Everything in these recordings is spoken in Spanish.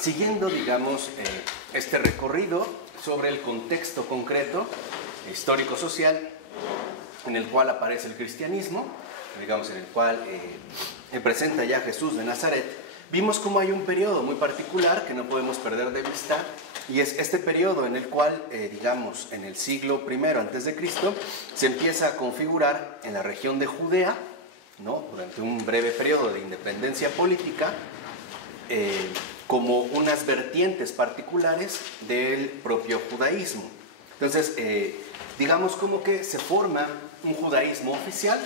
Siguiendo, digamos, este recorrido sobre el contexto concreto, histórico-social, en el cual aparece el cristianismo, digamos, en el cual presenta ya Jesús de Nazaret, vimos cómo hay un periodo muy particular que no podemos perder de vista, y es este periodo en el cual, digamos, en el siglo I a.C., se empieza a configurar en la región de Judea, ¿no?, durante un breve periodo de independencia política, como unas vertientes particulares del propio judaísmo. Entonces, digamos como que se forma un judaísmo oficial,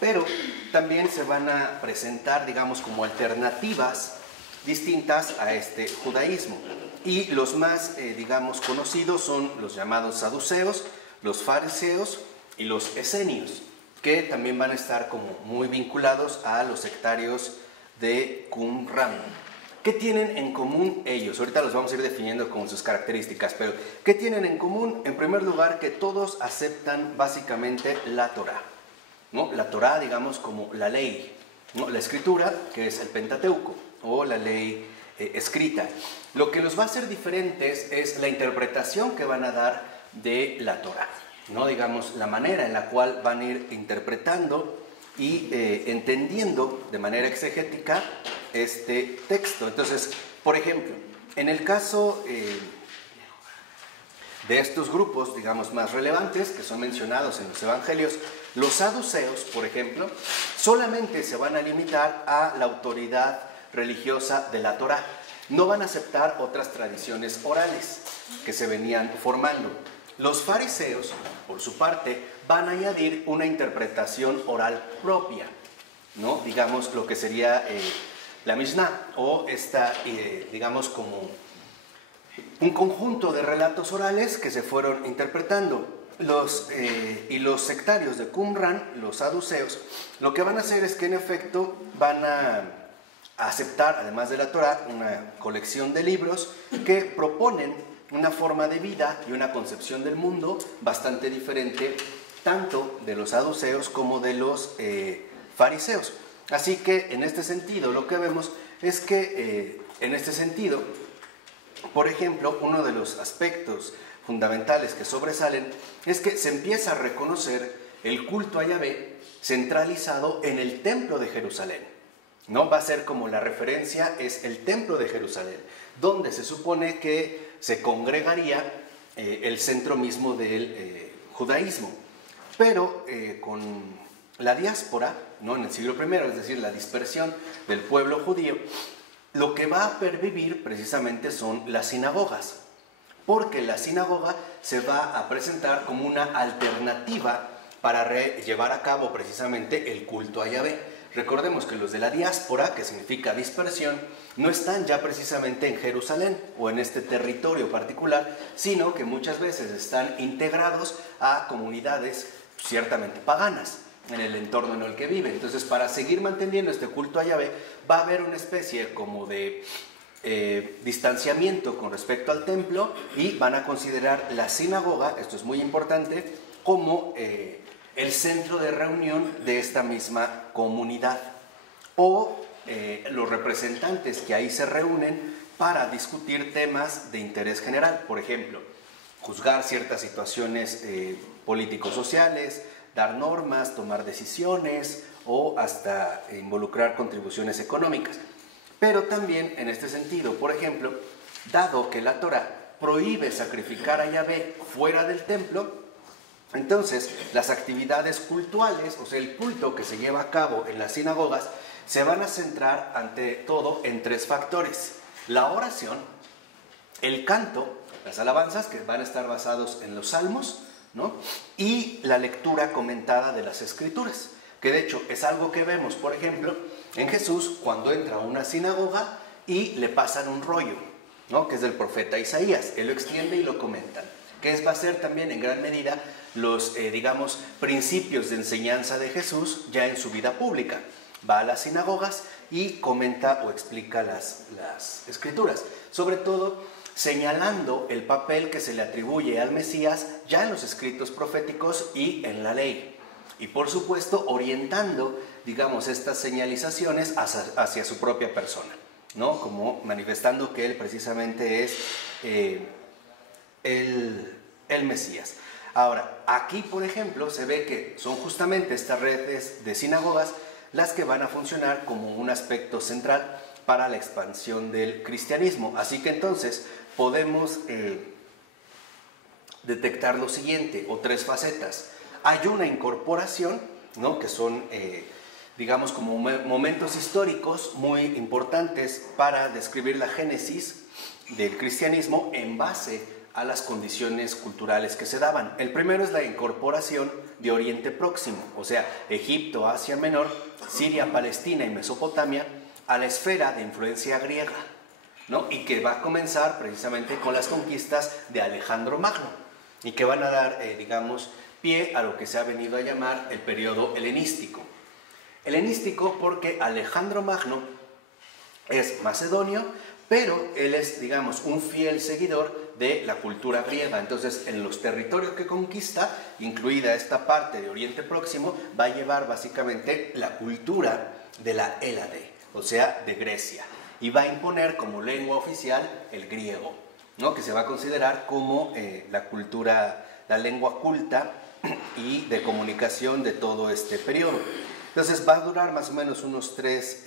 pero también se van a presentar, digamos, como alternativas distintas a este judaísmo. Y los más, digamos, conocidos son los llamados saduceos, los fariseos y los esenios, que también van a estar como muy vinculados a los sectarios de Qumran. ¿Qué tienen en común ellos? Ahorita los vamos a ir definiendo con sus características, pero ¿qué tienen en común? En primer lugar, que todos aceptan básicamente la Torá, ¿no? La Torá, digamos, como la ley, ¿no?, la escritura, que es el Pentateuco, o la ley escrita. Lo que los va a hacer diferentes es la interpretación que van a dar de la Torá, ¿no? Digamos, la manera en la cual van a ir interpretando y entendiendo de manera exegética este texto. Entonces, por ejemplo, en el caso de estos grupos, digamos, más relevantes, que son mencionados en los evangelios, los saduceos, por ejemplo, solamente se van a limitar a la autoridad religiosa de la Torá. No van a aceptar otras tradiciones orales que se venían formando. Los fariseos, por su parte, van a añadir una interpretación oral propia, ¿no? Digamos, lo que sería la Mishnah, o esta, digamos, como un conjunto de relatos orales que se fueron interpretando. Y los sectarios de Qumran, los saduceos, lo que van a hacer es que en efecto van a aceptar, además de la Torá, una colección de libros que proponen una forma de vida y una concepción del mundo bastante diferente tanto de los saduceos como de los fariseos. Así que en este sentido lo que vemos es que en este sentido, por ejemplo, uno de los aspectos fundamentales que sobresalen es que se empieza a reconocer el culto a Yahvé centralizado en el templo de Jerusalén, ¿no? Va a ser como la referencia es el templo de Jerusalén, donde se supone que se congregaría el centro mismo del judaísmo. Pero con la diáspora, ¿no?, en el siglo I, es decir, la dispersión del pueblo judío, lo que va a pervivir precisamente son las sinagogas, porque la sinagoga se va a presentar como una alternativa para llevar a cabo precisamente el culto a Yahvé. Recordemos que los de la diáspora, que significa dispersión, no están ya precisamente en Jerusalén o en este territorio particular, sino que muchas veces están integrados a comunidades ciertamente paganas en el entorno en el que viven. Entonces, para seguir manteniendo este culto a Yahvé, va a haber una especie como de distanciamiento con respecto al templo, y van a considerar la sinagoga, esto es muy importante, como el centro de reunión de esta misma comunidad, o los representantes que ahí se reúnen para discutir temas de interés general, por ejemplo, juzgar ciertas situaciones político-sociales, dar normas, tomar decisiones o hasta involucrar contribuciones económicas. Pero también en este sentido, por ejemplo, dado que la Torá prohíbe sacrificar a Yahvé fuera del templo, entonces las actividades cultuales, o sea, el culto que se lleva a cabo en las sinagogas, se van a centrar ante todo en tres factores: la oración, el canto, las alabanzas, que van a estar basados en los salmos, ¿no?, y la lectura comentada de las escrituras, que de hecho es algo que vemos, por ejemplo, en Jesús cuando entra a una sinagoga y le pasan un rollo, ¿no?, que es del profeta Isaías. Él lo extiende y lo comentan, que va a ser también en gran medida los, digamos, principios de enseñanza de Jesús ya en su vida pública. Va a las sinagogas y comenta o explica las escrituras, sobre todo señalando el papel que se le atribuye al Mesías ya en los escritos proféticos y en la ley, y por supuesto orientando, digamos, estas señalizaciones hacia su propia persona. ¿no? Como manifestando que él precisamente es el Mesías. Ahora, aquí, por ejemplo, se ve que son justamente estas redes de sinagogas las que van a funcionar como un aspecto central para la expansión del cristianismo. Así que entonces podemos detectar lo siguiente, o tres facetas. Hay una incorporación, ¿no? Que son, digamos, como momentos históricos muy importantes para describir la génesis del cristianismo en base a las condiciones culturales que se daban. El primero es la incorporación de Oriente Próximo, o sea, Egipto, Asia Menor, Siria, Palestina y Mesopotamia, a la esfera de influencia griega, ¿no? Y que va a comenzar precisamente con las conquistas de Alejandro Magno, y que van a dar, digamos, pie a lo que se ha venido a llamar el periodo helenístico. Helenístico porque Alejandro Magno es macedonio, pero él es, digamos, un fiel seguidor de la cultura griega. Entonces, en los territorios que conquista, incluida esta parte de Oriente Próximo, va a llevar básicamente la cultura de la Hélade, o sea, de Grecia, y va a imponer como lengua oficial el griego, ¿no? Que se va a considerar como la cultura, la lengua culta y de comunicación de todo este periodo. Entonces, va a durar más o menos unos 3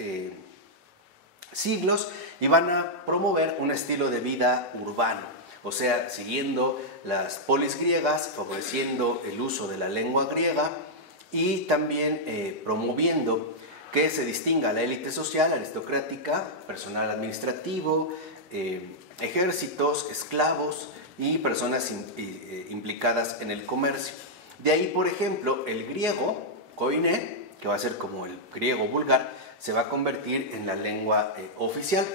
siglos y van a promover un estilo de vida urbano, o sea, siguiendo las polis griegas, favoreciendo el uso de la lengua griega y también promoviendo que se distinga la élite social, aristocrática, personal administrativo, ejércitos, esclavos y personas implicadas en el comercio. De ahí, por ejemplo, el griego, koiné, que va a ser como el griego vulgar, se va a convertir en la lengua oficial.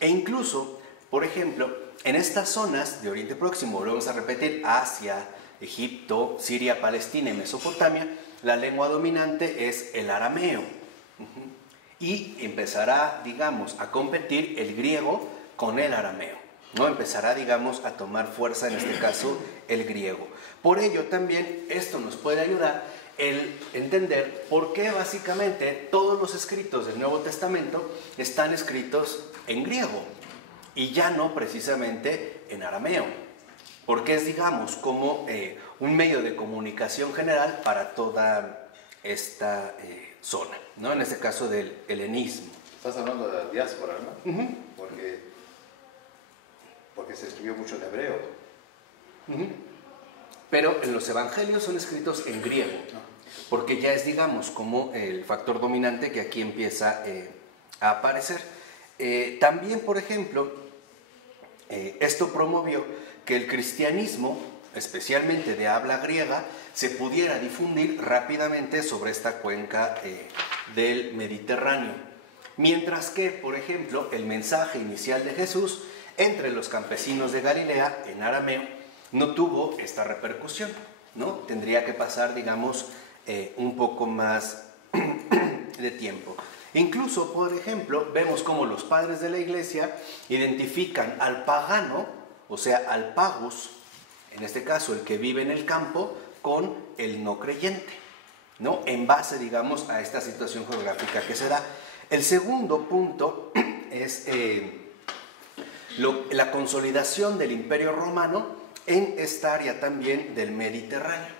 E incluso, por ejemplo, en estas zonas de Oriente Próximo, volvemos a repetir, Asia, Egipto, Siria, Palestina y Mesopotamia, la lengua dominante es el arameo. Y empezará, digamos, a competir el griego con el arameo, ¿no? Empezará, digamos, a tomar fuerza, en este caso, el griego. Por ello, también, esto nos puede ayudar el entender por qué básicamente todos los escritos del Nuevo Testamento están escritos en griego y ya no precisamente en arameo, porque es, digamos, como un medio de comunicación general para toda esta zona, ¿no? En este caso del helenismo. Estás hablando de la diáspora, ¿no? Uh-huh. Porque se escribió mucho en hebreo. Uh-huh. Pero en los evangelios son escritos en griego, porque ya es, digamos, como el factor dominante que aquí empieza a aparecer. También, por ejemplo, esto promovió que el cristianismo, especialmente de habla griega, se pudiera difundir rápidamente sobre esta cuenca del Mediterráneo. Mientras que, por ejemplo, el mensaje inicial de Jesús entre los campesinos de Galilea en arameo no tuvo esta repercusión, ¿no? Tendría que pasar, digamos, un poco más de tiempo. Incluso, por ejemplo, vemos cómo los padres de la iglesia identifican al pagano, o sea, al pagus, en este caso el que vive en el campo, con el no creyente, ¿no? En base, digamos, a esta situación geográfica que se da. El segundo punto es la consolidación del Imperio Romano en esta área también del Mediterráneo,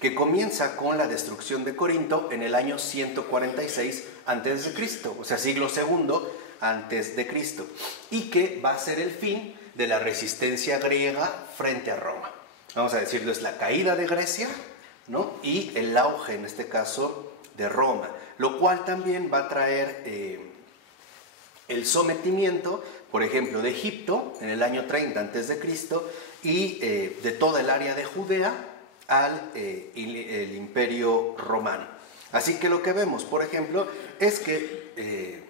que comienza con la destrucción de Corinto en el año 146 a.C., o sea, siglo II a.C., y que va a ser el fin de la resistencia griega frente a Roma. Vamos a decirlo, es la caída de Grecia, ¿no? Y el auge, en este caso, de Roma, lo cual también va a traer el sometimiento, por ejemplo, de Egipto en el año 30 a.C. y de toda el área de Judea al el Imperio Romano. Así que lo que vemos, por ejemplo, es que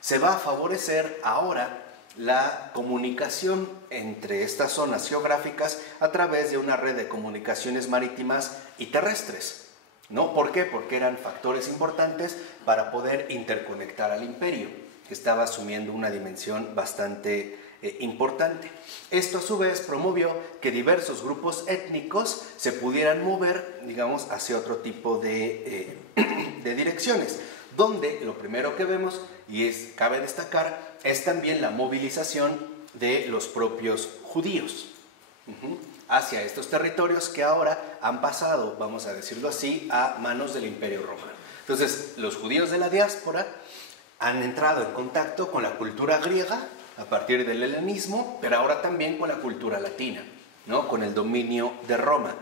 se va a favorecer ahora la comunicación entre estas zonas geográficas a través de una red de comunicaciones marítimas y terrestres, ¿no? ¿Por qué? Porque eran factores importantes para poder interconectar al imperio, que estaba asumiendo una dimensión bastante importante. Esto a su vez promovió que diversos grupos étnicos se pudieran mover, digamos, hacia otro tipo de direcciones, donde lo primero que vemos, y cabe destacar, es también la movilización de los propios judíos hacia estos territorios que ahora han pasado, vamos a decirlo así, a manos del Imperio Romano. Entonces, los judíos de la diáspora han entrado en contacto con la cultura griega a partir del helenismo, pero ahora también con la cultura latina, ¿no? Con el dominio de Roma.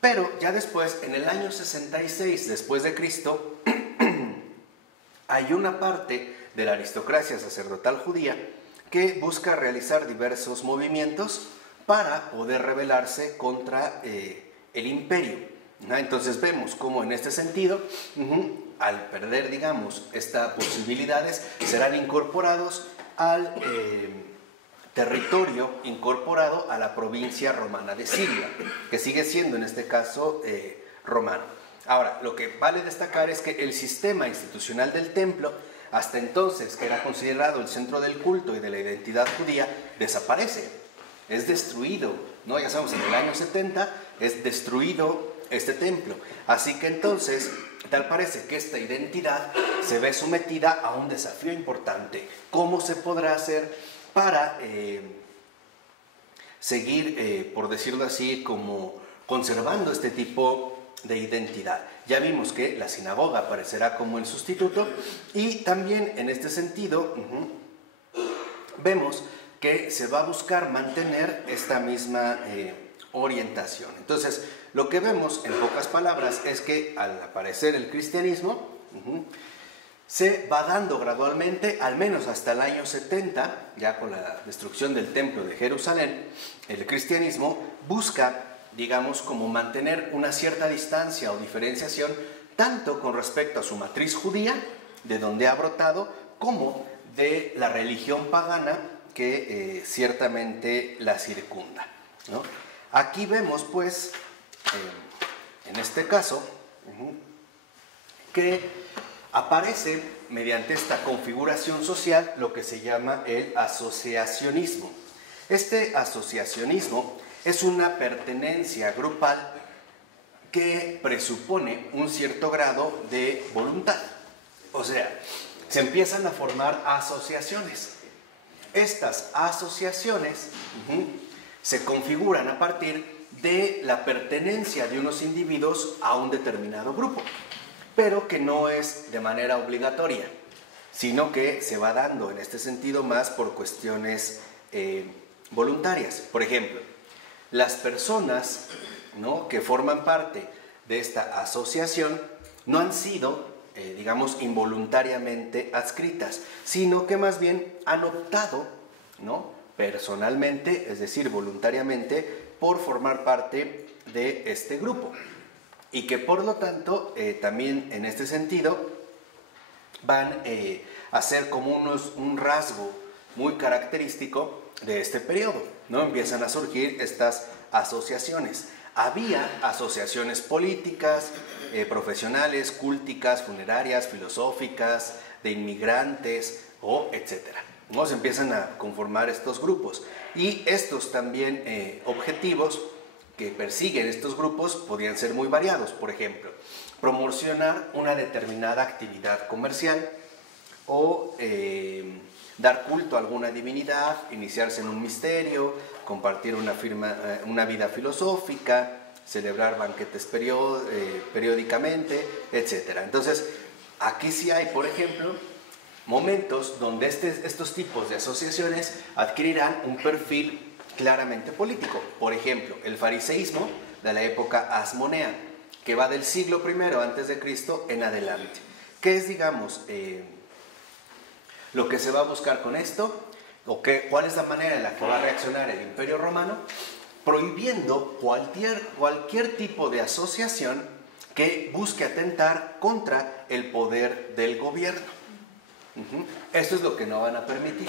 Pero ya después, en el año 66 después de Cristo, hay una parte de la aristocracia sacerdotal judía que busca realizar diversos movimientos para poder rebelarse contra el imperio, ¿no? Entonces vemos cómo en este sentido, al perder, digamos, estas posibilidades, serán incorporados al territorio incorporado a la provincia romana de Siria, que sigue siendo en este caso romano. Ahora, lo que vale destacar es que el sistema institucional del templo, hasta entonces, que era considerado el centro del culto y de la identidad judía, desaparece, es destruido, ¿no? Ya sabemos, en el año 70 es destruido este templo. Así que entonces, tal parece que esta identidad se ve sometida a un desafío importante. ¿Cómo se podrá hacer para seguir, por decirlo así, como conservando este tipo de identidad? Ya vimos que la sinagoga aparecerá como el sustituto y también en este sentido vemos que se va a buscar mantener esta misma orientación. Entonces, lo que vemos en pocas palabras es que al aparecer el cristianismo, se va dando gradualmente, al menos hasta el año 70, ya con la destrucción del templo de Jerusalén, el cristianismo busca, digamos, como mantener una cierta distancia o diferenciación, tanto con respecto a su matriz judía, de donde ha brotado, como de la religión pagana que ciertamente la circunda, ¿no? Aquí vemos, pues, en este caso, que aparece mediante esta configuración social lo que se llama el asociacionismo. Este asociacionismo es una pertenencia grupal que presupone un cierto grado de voluntad. O sea, se empiezan a formar asociaciones. Estas asociaciones se configuran a partir de la pertenencia de unos individuos a un determinado grupo, pero que no es de manera obligatoria, sino que se va dando en este sentido más por cuestiones voluntarias. Por ejemplo, las personas, ¿no?, que forman parte de esta asociación no han sido digamos, involuntariamente adscritas, sino que más bien han optado, ¿no?, personalmente, es decir, voluntariamente, por formar parte de este grupo. Y que por lo tanto, también en este sentido, van a ser como un rasgo muy característico de este periodo, ¿no? Empiezan a surgir estas asociaciones. Había asociaciones políticas, profesionales, cúlticas, funerarias, filosóficas, de inmigrantes, etcétera, ¿no? Se empiezan a conformar estos grupos. Y estos también objetivos que persiguen estos grupos podrían ser muy variados. Por ejemplo, promocionar una determinada actividad comercial o dar culto a alguna divinidad, iniciarse en un misterio, compartir una vida filosófica, celebrar banquetes periódicamente, etc. Entonces, aquí sí hay, por ejemplo, momentos donde estos tipos de asociaciones adquirirán un perfil claramente político. Por ejemplo, el fariseísmo de la época asmonea, que va del siglo I a.C. en adelante. ¿Qué es, digamos, lo que se va a buscar con esto? ¿Cuál es la manera en la que va a reaccionar el Imperio Romano? Prohibiendo cualquier tipo de asociación que busque atentar contra el poder del gobierno. Esto es lo que no van a permitir.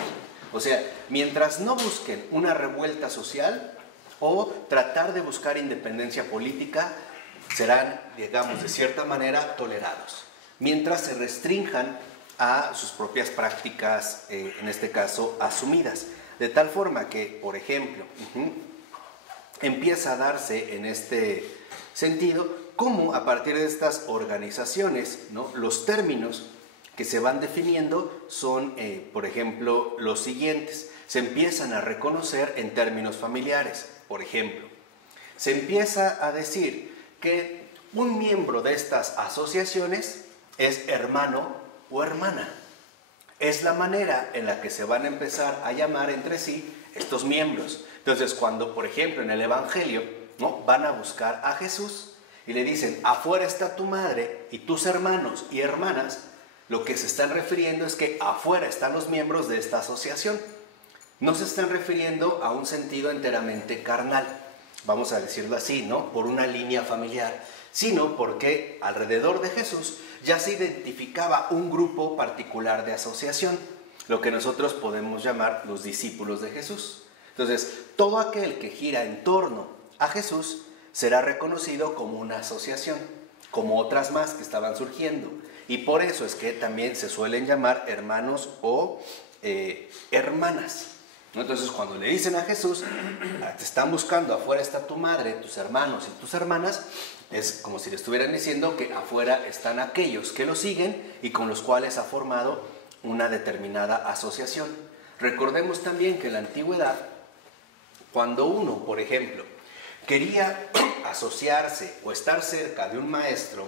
O sea, mientras no busquen una revuelta social o tratar de buscar independencia política, serán, digamos, de cierta manera tolerados. Mientras se restrinjan a sus propias prácticas, en este caso, asumidas. De tal forma que, por ejemplo, empieza a darse en este sentido cómo a partir de estas organizaciones, ¿no?, los términos que se van definiendo son, por ejemplo, los siguientes. Se empiezan a reconocer en términos familiares. Por ejemplo, se empieza a decir que un miembro de estas asociaciones es hermano o hermana. Es la manera en la que se van a empezar a llamar entre sí estos miembros. Entonces, cuando, por ejemplo, en el Evangelio, ¿no?, van a buscar a Jesús y le dicen, afuera está tu madre y tus hermanos y hermanas, lo que se están refiriendo es que afuera están los miembros de esta asociación. No se están refiriendo a un sentido enteramente carnal, vamos a decirlo así, ¿no?, por una línea familiar, sino porque alrededor de Jesús ya se identificaba un grupo particular de asociación, lo que nosotros podemos llamar los discípulos de Jesús. Entonces, todo aquel que gira en torno a Jesús será reconocido como una asociación, como otras más que estaban surgiendo. Y por eso es que también se suelen llamar hermanos o hermanas, ¿no? Entonces, cuando le dicen a Jesús, te están buscando, afuera está tu madre, tus hermanos y tus hermanas, es como si le estuvieran diciendo que afuera están aquellos que lo siguen y con los cuales ha formado una determinada asociación. Recordemos también que en la antigüedad, cuando uno, por ejemplo, quería asociarse o estar cerca de un maestro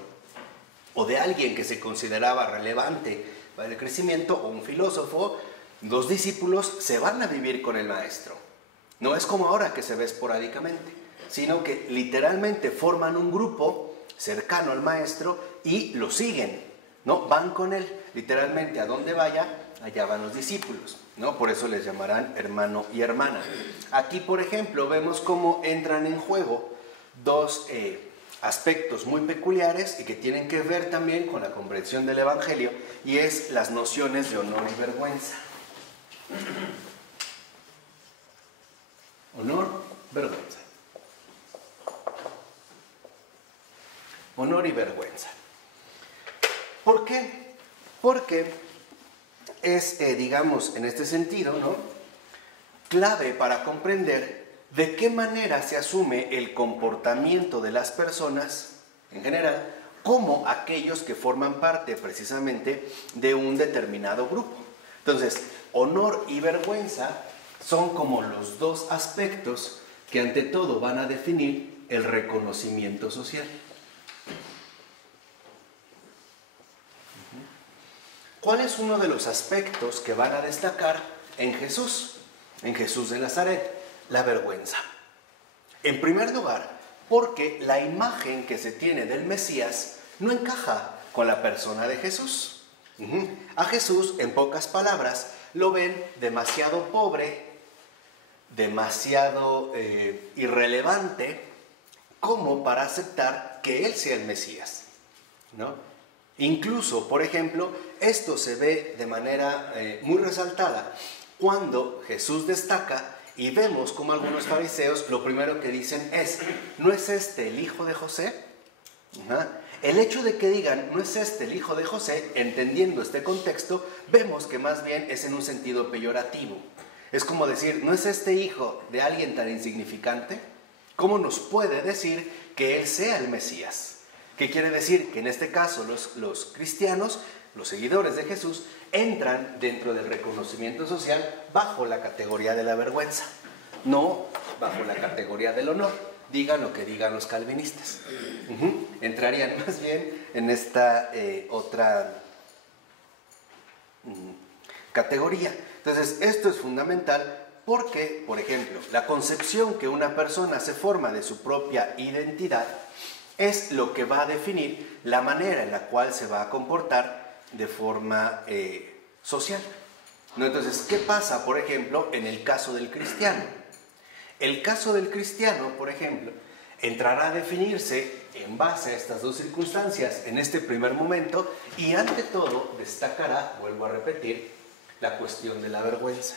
o de alguien que se consideraba relevante para el crecimiento, o un filósofo, los discípulos se van a vivir con el maestro. No es como ahora que se ve esporádicamente, sino que literalmente forman un grupo cercano al maestro y lo siguen, ¿no? Van con él, literalmente a donde vaya, allá van los discípulos, ¿no? Por eso les llamarán hermano y hermana. Aquí, por ejemplo, vemos cómo entran en juego dos aspectos muy peculiares y que tienen que ver también con la comprensión del Evangelio, y es las nociones de honor y vergüenza. Honor, vergüenza. Honor y vergüenza. ¿Por qué? Porque es, digamos, en este sentido, ¿no?, clave para comprender de qué manera se asume el comportamiento de las personas en general como aquellos que forman parte precisamente de un determinado grupo. Entonces, honor y vergüenza son como los dos aspectos que ante todo van a definir el reconocimiento social. ¿Cuál es uno de los aspectos que van a destacar en Jesús de Nazaret? La vergüenza. En primer lugar, porque la imagen que se tiene del Mesías no encaja con la persona de Jesús. A Jesús, en pocas palabras, lo ven demasiado pobre, demasiado irrelevante como para aceptar que Él sea el Mesías, ¿no? Incluso, por ejemplo, esto se ve de manera muy resaltada cuando Jesús destaca y vemos como algunos fariseos lo primero que dicen es, ¿no es este el hijo de José? El hecho de que digan, ¿no es este el hijo de José?, entendiendo este contexto, vemos que más bien es en un sentido peyorativo. Es como decir, ¿no es este hijo de alguien tan insignificante? ¿Cómo nos puede decir que él sea el Mesías? ¿Qué quiere decir? Que en este caso los cristianos, los seguidores de Jesús, entran dentro del reconocimiento social bajo la categoría de la vergüenza, no bajo la categoría del honor. Digan lo que digan los calvinistas. Entrarían más bien en esta otra categoría. Entonces, esto es fundamental porque, por ejemplo, la concepción que una persona se forma de su propia identidad es lo que va a definir la manera en la cual se va a comportar de forma social, ¿no? Entonces, ¿qué pasa, por ejemplo, en el caso del cristiano? El caso del cristiano, por ejemplo, entrará a definirse en base a estas dos circunstancias en este primer momento y ante todo destacará, vuelvo a repetir, la cuestión de la vergüenza.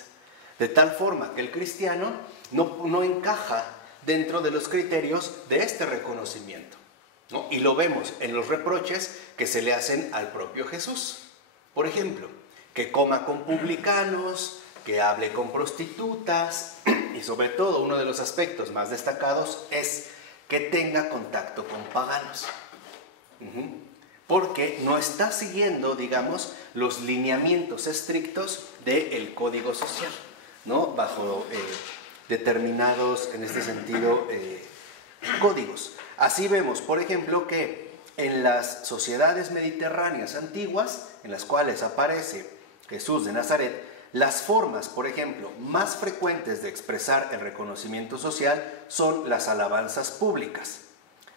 De tal forma que el cristiano no encaja dentro de los criterios de este reconocimiento, ¿no? Y lo vemos en los reproches que se le hacen al propio Jesús. Por ejemplo, que coma con publicanos, que hable con prostitutas y sobre todo uno de los aspectos más destacados es que tenga contacto con paganos. porque no está siguiendo, digamos, los lineamientos estrictos del código social, ¿no? Bajo determinados, en este sentido, códigos. Así vemos, por ejemplo, que en las sociedades mediterráneas antiguas, en las cuales aparece Jesús de Nazaret, las formas, por ejemplo, más frecuentes de expresar el reconocimiento social son las alabanzas públicas,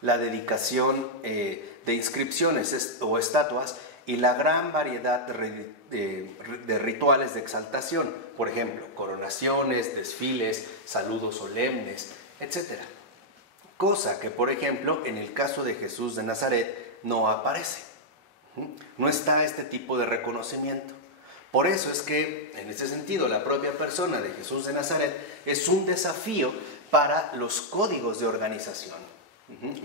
la dedicación de inscripciones o estatuas y la gran variedad de rituales de exaltación, por ejemplo, coronaciones, desfiles, saludos solemnes, etc. Cosa que, por ejemplo, en el caso de Jesús de Nazaret no aparece. No está este tipo de reconocimiento. Por eso es que, en ese sentido, la propia persona de Jesús de Nazaret es un desafío para los códigos de organización.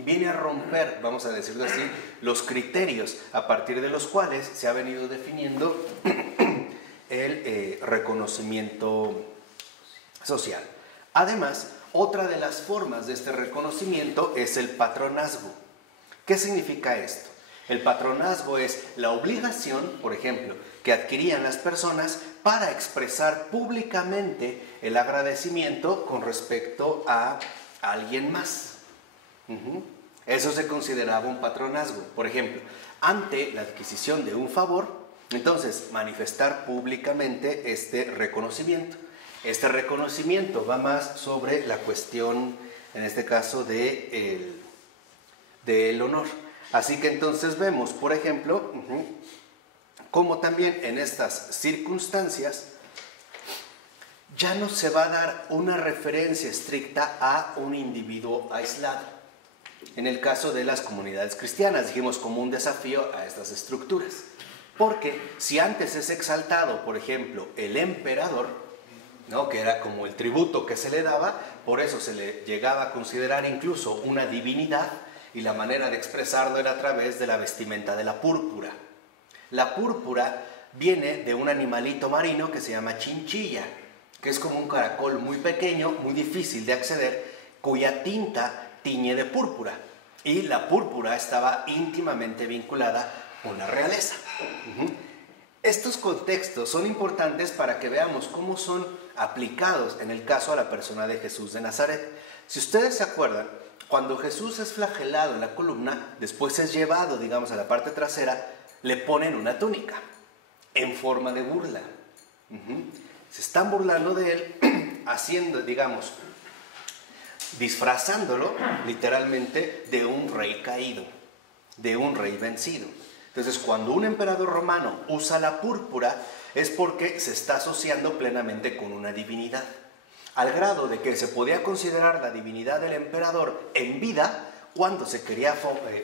Viene a romper, vamos a decirlo así, los criterios a partir de los cuales se ha venido definiendo el reconocimiento social. Además, otra de las formas de este reconocimiento es el patronazgo. ¿Qué significa esto? El patronazgo es la obligación, por ejemplo, que adquirían las personas para expresar públicamente el agradecimiento con respecto a alguien más. Eso se consideraba un patronazgo. Por ejemplo, ante la adquisición de un favor, entonces manifestar públicamente este reconocimiento. Este reconocimiento va más sobre la cuestión, en este caso, del honor. Así que entonces vemos, por ejemplo, cómo también en estas circunstancias ya no se va a dar una referencia estricta a un individuo aislado. En el caso de las comunidades cristianas, dijimos como un desafío a estas estructuras. Porque si antes es exaltado, por ejemplo, el emperador, ¿no?, que era como el tributo que se le daba, por eso se le llegaba a considerar incluso una divinidad, y la manera de expresarlo era a través de la vestimenta de la púrpura. La púrpura viene de un animalito marino que se llama chinchilla, que es como un caracol muy pequeño, muy difícil de acceder, cuya tinta tiñe de púrpura. Y la púrpura estaba íntimamente vinculada con la realeza. Estos contextos son importantes para que veamos cómo son aplicados en el caso a la persona de Jesús de Nazaret. Si ustedes se acuerdan, cuando Jesús es flagelado en la columna, después es llevado, digamos, a la parte trasera, le ponen una túnica en forma de burla. Se están burlando de él, haciendo, digamos, disfrazándolo literalmente de un rey caído, de un rey vencido. Entonces, cuando un emperador romano usa la púrpura, es porque se está asociando plenamente con una divinidad, al grado de que se podía considerar la divinidad del emperador en vida cuando se quería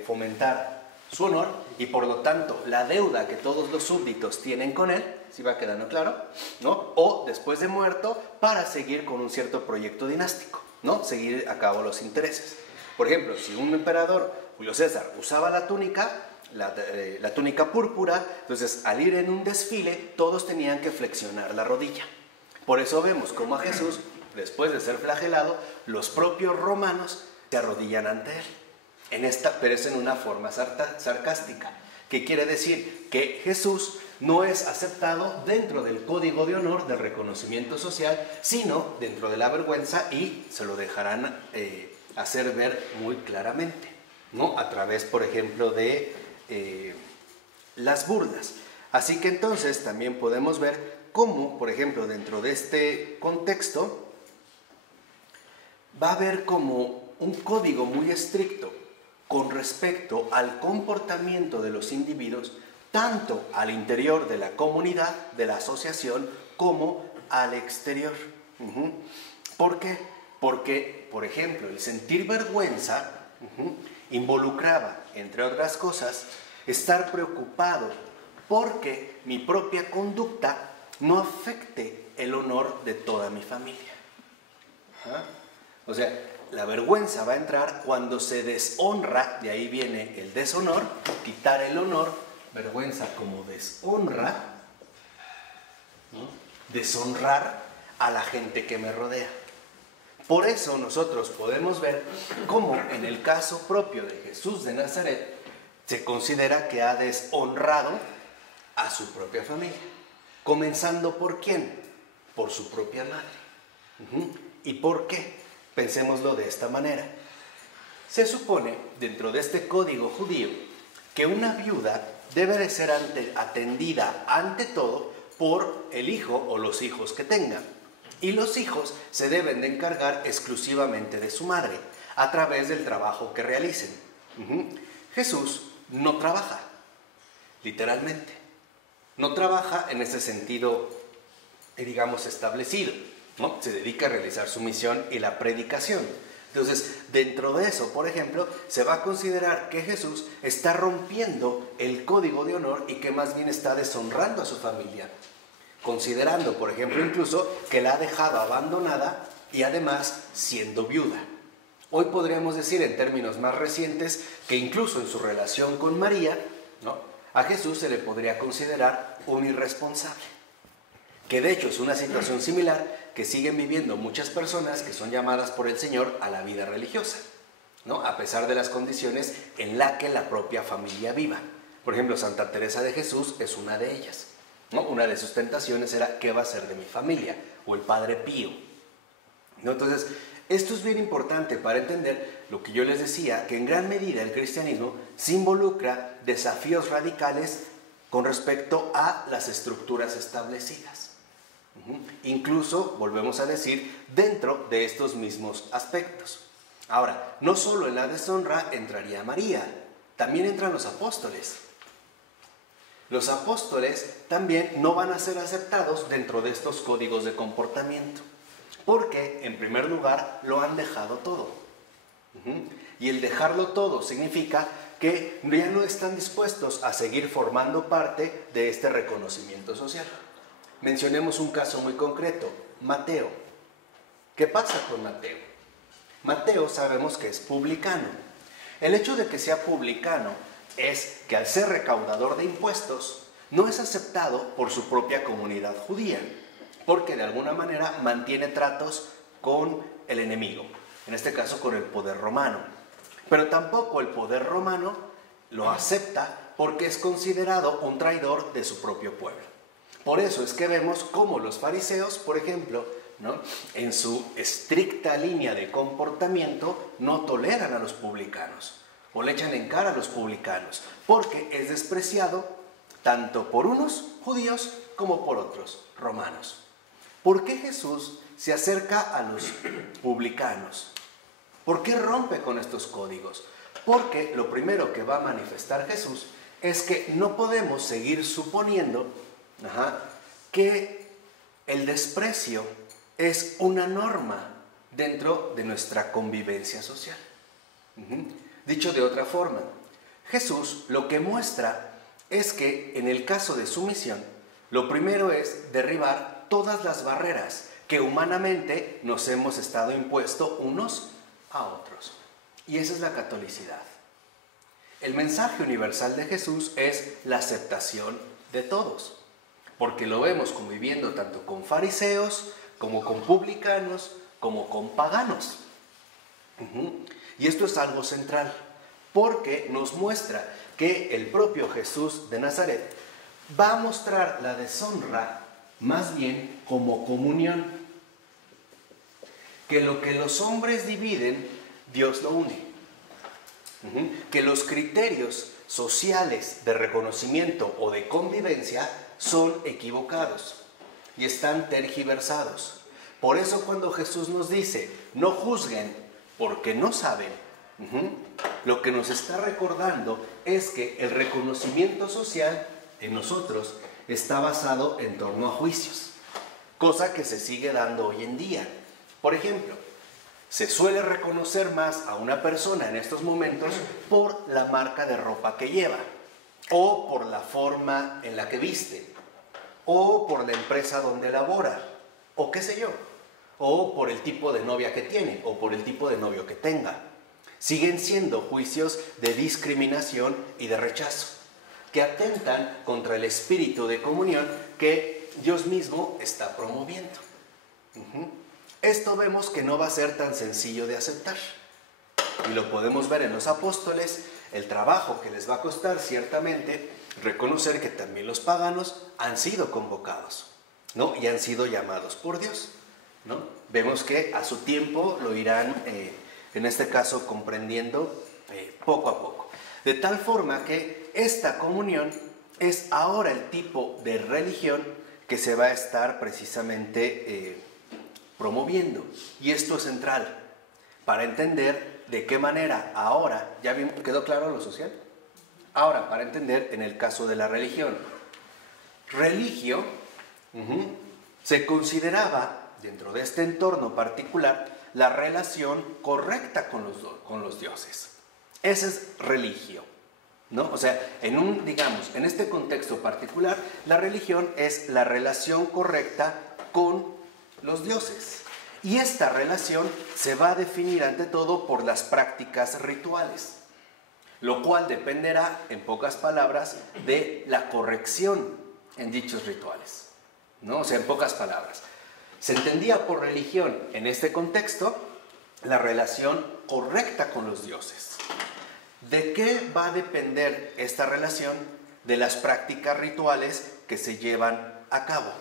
fomentar su honor y por lo tanto la deuda que todos los súbditos tienen con él, si va quedando claro, ¿no?, o después de muerto para seguir con un cierto proyecto dinástico, ¿no?, seguir a cabo los intereses. Por ejemplo, si un emperador, Julio César, usaba la túnica púrpura, entonces al ir en un desfile todos tenían que flexionar la rodilla. Por eso vemos cómo a Jesús, después de ser flagelado, los propios romanos se arrodillan ante él. Pero es en una forma sarcástica. ¿Qué quiere decir? Que Jesús no es aceptado dentro del código de honor del reconocimiento social, sino dentro de la vergüenza, y se lo dejarán hacer ver muy claramente, ¿no?, a través, por ejemplo, de las burlas. Así que entonces también podemos ver cómo, por ejemplo, dentro de este contexto va a haber como un código muy estricto con respecto al comportamiento de los individuos, tanto al interior de la comunidad, de la asociación, como al exterior. ¿Por qué? Porque, por ejemplo, el sentir vergüenza involucraba, entre otras cosas, estar preocupado porque mi propia conducta no afecte el honor de toda mi familia. O sea, la vergüenza va a entrar cuando se deshonra, de ahí viene el deshonor, quitar el honor, vergüenza como deshonra, ¿no?, deshonrar a la gente que me rodea. Por eso nosotros podemos ver cómo en el caso propio de Jesús de Nazaret, Se considera que ha deshonrado a su propia familia. Comenzando por ¿quién? Por su propia madre. ¿Y por qué? Pensémoslo de esta manera. Se supone, dentro de este código judío, que una viuda debe de ser atendida ante todo por el hijo o los hijos que tenga. Y los hijos se deben de encargar exclusivamente de su madre, a través del trabajo que realicen. Jesús no trabaja, literalmente. No trabaja en ese sentido, digamos, establecido, ¿no? Se dedica a realizar su misión y la predicación. Entonces, dentro de eso, por ejemplo, se va a considerar que Jesús está rompiendo el código de honor y que más bien está deshonrando a su familia, considerando, por ejemplo, incluso que la ha dejado abandonada y además siendo viuda. Hoy podríamos decir, en términos más recientes, que incluso en su relación con María, ¿no?, a Jesús se le podría considerar un irresponsable. Que de hecho es una situación similar que siguen viviendo muchas personas que son llamadas por el Señor a la vida religiosa, ¿no?, a pesar de las condiciones en las que la propia familia viva. Por ejemplo, Santa Teresa de Jesús es una de ellas, ¿no? Una de sus tentaciones era ¿qué va a ser de mi familia? O el Padre Pío, ¿no? Entonces, esto es bien importante para entender lo que yo les decía, que en gran medida el cristianismo se involucra desafíos radicales con respecto a las estructuras establecidas. Incluso, volvemos a decir, dentro de estos mismos aspectos. Ahora, no solo en la deshonra entraría María, también entran los apóstoles. Los apóstoles también no van a ser aceptados dentro de estos códigos de comportamiento, porque, en primer lugar, lo han dejado todo. Y el dejarlo todo significa que ya no están dispuestos a seguir formando parte de este reconocimiento social. Mencionemos un caso muy concreto, Mateo. ¿Qué pasa con Mateo? Mateo sabemos que es publicano. El hecho de que sea publicano es que al ser recaudador de impuestos, no es aceptado por su propia comunidad judía, porque de alguna manera mantiene tratos con el enemigo, en este caso con el poder romano. Pero tampoco el poder romano lo acepta porque es considerado un traidor de su propio pueblo. Por eso es que vemos cómo los fariseos, por ejemplo, ¿no?, en su estricta línea de comportamiento no toleran a los publicanos o le echan en cara a los publicanos, porque es despreciado tanto por unos judíos como por otros romanos. ¿Por qué Jesús se acerca a los publicanos? ¿Por qué rompe con estos códigos? Porque lo primero que va a manifestar Jesús es que no podemos seguir suponiendo que el desprecio es una norma dentro de nuestra convivencia social. Dicho de otra forma, Jesús lo que muestra es que en el caso de su misión, lo primero es derribar todas las barreras que humanamente nos hemos estado impuesto unos a otros. Y esa es la catolicidad. El mensaje universal de Jesús es la aceptación de todos, porque lo vemos conviviendo tanto con fariseos, como con publicanos, como con paganos. Y esto es algo central, porque nos muestra que el propio Jesús de Nazaret va a mostrar la deshonra más bien como comunión. Que lo que los hombres dividen, Dios lo une. Que los criterios sociales de reconocimiento o de convivencia son equivocados y están tergiversados. Por eso cuando Jesús nos dice, no juzguen porque no saben, lo que nos está recordando es que el reconocimiento social en nosotros está basado en torno a juicios, cosa que se sigue dando hoy en día. Por ejemplo, se suele reconocer más a una persona en estos momentos por la marca de ropa que lleva, o por la forma en la que viste, o por la empresa donde labora, o qué sé yo, o por el tipo de novia que tiene, o por el tipo de novio que tenga. Siguen siendo juicios de discriminación y de rechazo, que atentan contra el espíritu de comunión que Dios mismo está promoviendo. Esto vemos que no va a ser tan sencillo de aceptar. y lo podemos ver en los apóstoles, el trabajo que les va a costar ciertamente reconocer que también los paganos han sido convocados, ¿no? Y han sido llamados por Dios, ¿no? Vemos que a su tiempo lo irán, en este caso, comprendiendo poco a poco. De tal forma que esta comunión es ahora el tipo de religión que se va a estar precisamente promoviendo. Y esto es central para entender de qué manera ahora, ¿ya vimos, quedó claro lo social? Ahora, para entender en el caso de la religión. Religio se consideraba, dentro de este entorno particular, la relación correcta con los dioses. Ese es religio, ¿no? O sea, en este contexto particular, la religión es la relación correcta con los dioses. Y esta relación se va a definir ante todo por las prácticas rituales, lo cual dependerá, en pocas palabras, de la corrección en dichos rituales, ¿no? O sea, en pocas palabras. Se entendía por religión, en este contexto, la relación correcta con los dioses. ¿De qué va a depender esta relación? De las prácticas rituales que se llevan a cabo.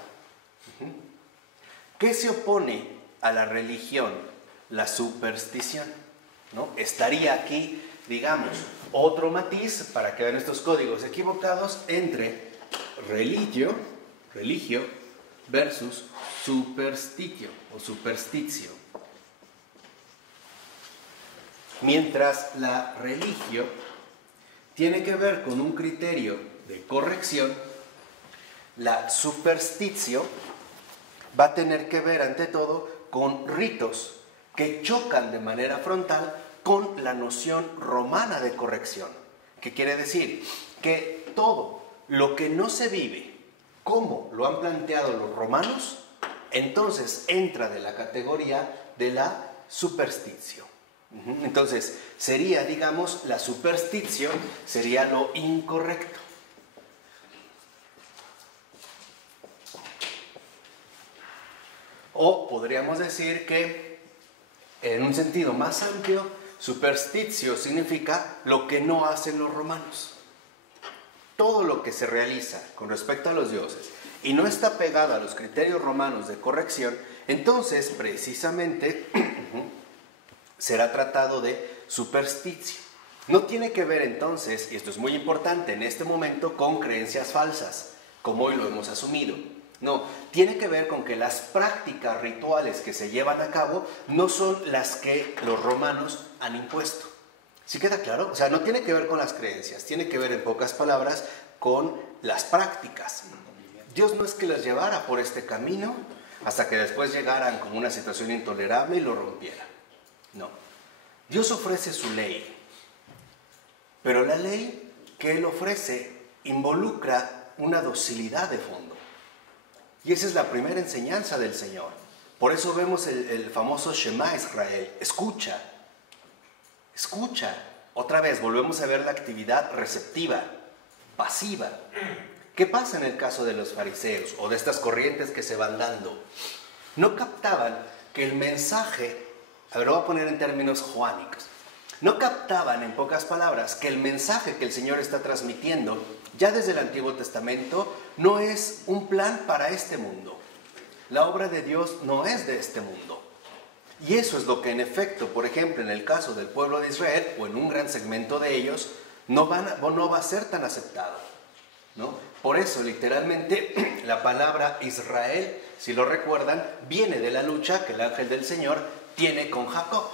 ¿Qué se opone a la religión? La superstición, ¿no? Estaría aquí, digamos, otro matiz para que vean estos códigos equivocados entre religio versus superstitio o supersticio. Mientras la religio tiene que ver con un criterio de corrección, la supersticio va a tener que ver ante todo con ritos que chocan de manera frontal con la noción romana de corrección. ¿Qué quiere decir? Que todo lo que no se vive como lo han planteado los romanos, entonces entra de la categoría de la supersticio. Entonces, sería, digamos, la superstición sería lo incorrecto. O podríamos decir que, en un sentido más amplio, superstitio significa lo que no hacen los romanos. Todo lo que se realiza con respecto a los dioses y no está pegado a los criterios romanos de corrección, entonces, precisamente, será tratado de supersticio. No tiene que ver entonces, y esto es muy importante en este momento, con creencias falsas, como hoy lo hemos asumido. No, tiene que ver con que las prácticas rituales que se llevan a cabo no son las que los romanos han impuesto. ¿Sí queda claro? O sea, no tiene que ver con las creencias, tiene que ver, en pocas palabras, con las prácticas. Dios no es que las llevara por este camino hasta que después llegaran con una situación intolerable y lo rompieran. No. Dios ofrece su ley, pero la ley que Él ofrece involucra una docilidad de fondo. Y esa es la primera enseñanza del Señor. Por eso vemos el famoso Shema Israel. Escucha. Escucha. Otra vez, volvemos a ver la actividad receptiva, pasiva. ¿Qué pasa en el caso de los fariseos o de estas corrientes que se van dando? No captaban que el mensaje, a ver, lo voy a poner en términos joánicos, no captaban, en pocas palabras, que el mensaje que el Señor está transmitiendo, ya desde el Antiguo Testamento, no es un plan para este mundo. La obra de Dios no es de este mundo. Y eso es lo que en efecto, por ejemplo, en el caso del pueblo de Israel, o en un gran segmento de ellos, no va a ser tan aceptado, ¿no? Por eso, literalmente, la palabra Israel, si lo recuerdan, viene de la lucha que el ángel del Señor tiene con Jacob,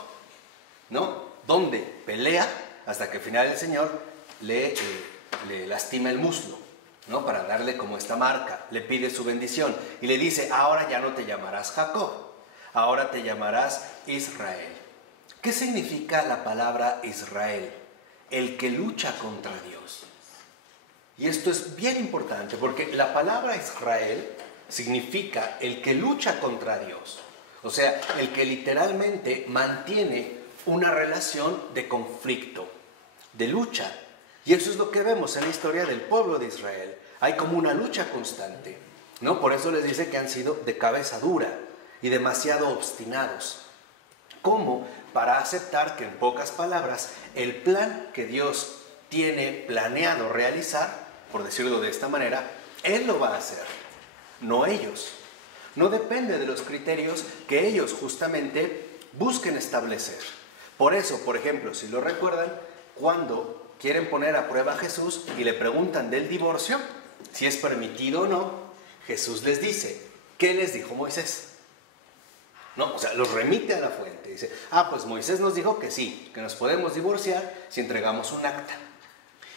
¿no? Donde pelea hasta que al final el Señor le lastima el muslo, ¿no? Para darle como esta marca, le pide su bendición y le dice, ahora ya no te llamarás Jacob, ahora te llamarás Israel. ¿Qué significa la palabra Israel? El que lucha contra Dios. Y esto es bien importante porque la palabra Israel significa el que lucha contra Dios. O sea, el que literalmente mantiene una relación de conflicto, de lucha. Y eso es lo que vemos en la historia del pueblo de Israel. Hay como una lucha constante, ¿no? Por eso les dice que han sido de cabeza dura y demasiado obstinados. ¿Cómo? para aceptar que, en pocas palabras, el plan que Dios tiene planeado realizar, por decirlo de esta manera, Él lo va a hacer, no ellos. No depende de los criterios que ellos justamente busquen establecer. Por eso, por ejemplo, si lo recuerdan, cuando quieren poner a prueba a Jesús y le preguntan del divorcio, si es permitido o no, Jesús les dice, ¿qué les dijo Moisés? ¿No? O sea, los remite a la fuente. Dice, pues Moisés nos dijo que sí, que nos podemos divorciar si entregamos un acta.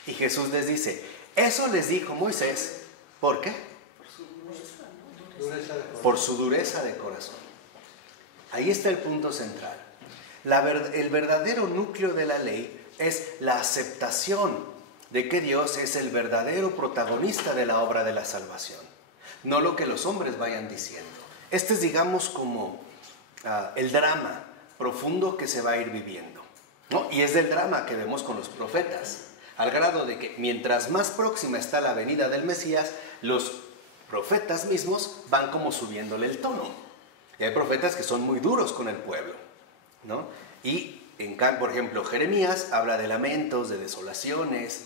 Y Jesús les dice, eso les dijo Moisés, ¿por qué? Por su dureza de corazón. Ahí está el punto central. El verdadero núcleo de la ley es la aceptación de que Dios es el verdadero protagonista de la obra de la salvación, no lo que los hombres vayan diciendo. Este es, digamos, como el drama profundo que se va a ir viviendo, ¿no? Y es del drama que vemos con los profetas, al grado de que mientras más próxima está la venida del Mesías, los profetas mismos van como subiéndole el tono. Y hay profetas que son muy duros con el pueblo, ¿no? Y por ejemplo, Jeremías habla de lamentos, de desolaciones,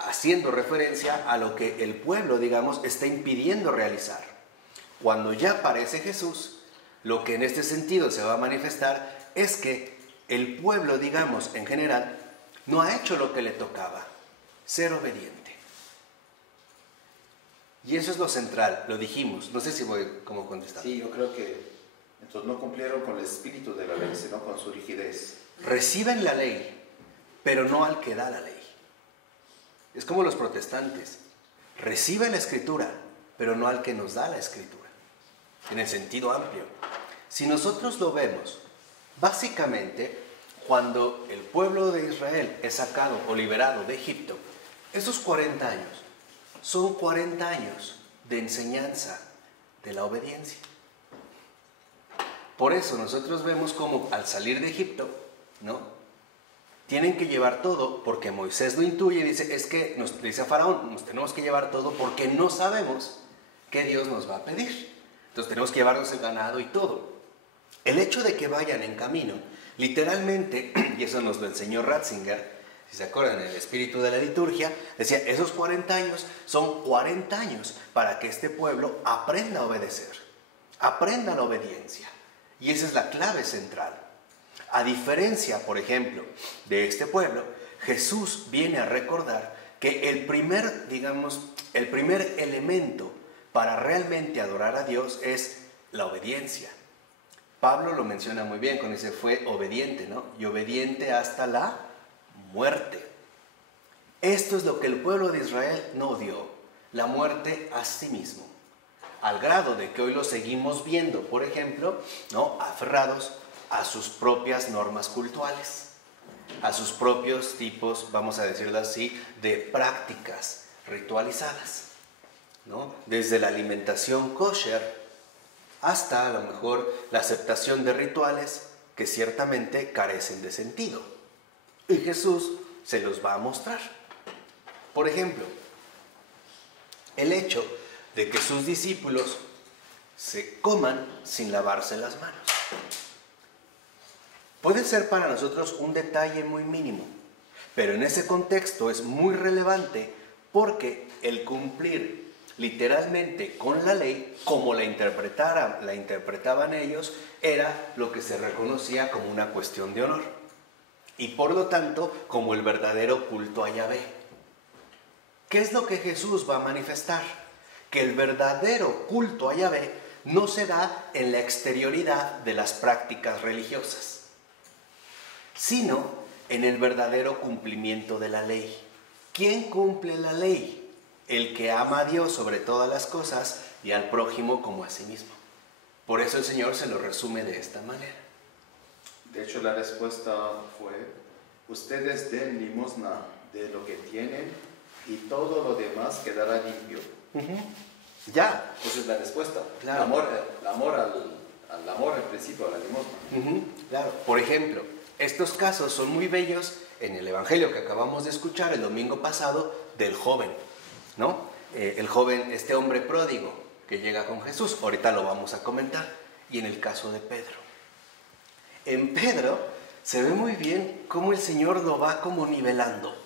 haciendo referencia a lo que el pueblo, digamos, está impidiendo realizar. Cuando ya aparece Jesús, lo que en este sentido se va a manifestar es que el pueblo, digamos, en general, no ha hecho lo que le tocaba, ser obediente. Y eso es lo central, lo dijimos. No sé si voy como contestar. Sí, yo creo que entonces no cumplieron con el espíritu de la ley, sino con su rigidez. Reciben la ley, pero no al que da la ley. Es como los protestantes. Reciben la escritura, pero no al que nos da la escritura. En el sentido amplio. Si nosotros lo vemos, básicamente, cuando el pueblo de Israel es sacado o liberado de Egipto, esos 40 años son 40 años de enseñanza de la obediencia. Por eso nosotros vemos cómo al salir de Egipto, ¿no?, tienen que llevar todo, porque Moisés lo intuye y dice, es que nos dice a Faraón, nos tenemos que llevar todo porque no sabemos qué Dios nos va a pedir. Entonces tenemos que llevarnos el ganado y todo. El hecho de que vayan en camino, literalmente, y eso nos lo enseñó Ratzinger, si se acuerdan, en el espíritu de la liturgia, decía, esos 40 años son 40 años para que este pueblo aprenda a obedecer, aprenda la obediencia. Y esa es la clave central. A diferencia, por ejemplo, de este pueblo, Jesús viene a recordar que el primer elemento para realmente adorar a Dios es la obediencia. Pablo lo menciona muy bien cuando dice, fue obediente, ¿no? Y obediente hasta la muerte. Esto es lo que el pueblo de Israel no dio, la muerte a sí mismo. Al grado de que hoy lo seguimos viendo, por ejemplo, ¿no?, aferrados a sus propias normas cultuales, a sus propios tipos, vamos a decirlo así, de prácticas ritualizadas, ¿no? Desde la alimentación kosher hasta a lo mejor la aceptación de rituales que ciertamente carecen de sentido. Y Jesús se los va a mostrar. Por ejemplo, el hecho de que sus discípulos se coman sin lavarse las manos. Puede ser para nosotros un detalle muy mínimo, pero en ese contexto es muy relevante porque el cumplir literalmente con la ley, como la interpretaban ellos, era lo que se reconocía como una cuestión de honor y por lo tanto como el verdadero culto a Yahvé. ¿Qué es lo que Jesús va a manifestar? Que el verdadero culto a Yahvé no se da en la exterioridad de las prácticas religiosas, sino en el verdadero cumplimiento de la ley. ¿Quién cumple la ley? El que ama a Dios sobre todas las cosas y al prójimo como a sí mismo. Por eso el Señor se lo resume de esta manera. De hecho, la respuesta fue, ustedes den limosna de lo que tienen y todo lo demás quedará limpio. Ya. Esa es la respuesta. Claro. El amor al principio, a la limosna. Claro. Por ejemplo, estos casos son muy bellos en el Evangelio que acabamos de escuchar el domingo pasado del joven, ¿no? El joven, este hombre pródigo que llega con Jesús, ahorita lo vamos a comentar, y en el caso de Pedro. En Pedro se ve muy bien cómo el Señor lo va como nivelando,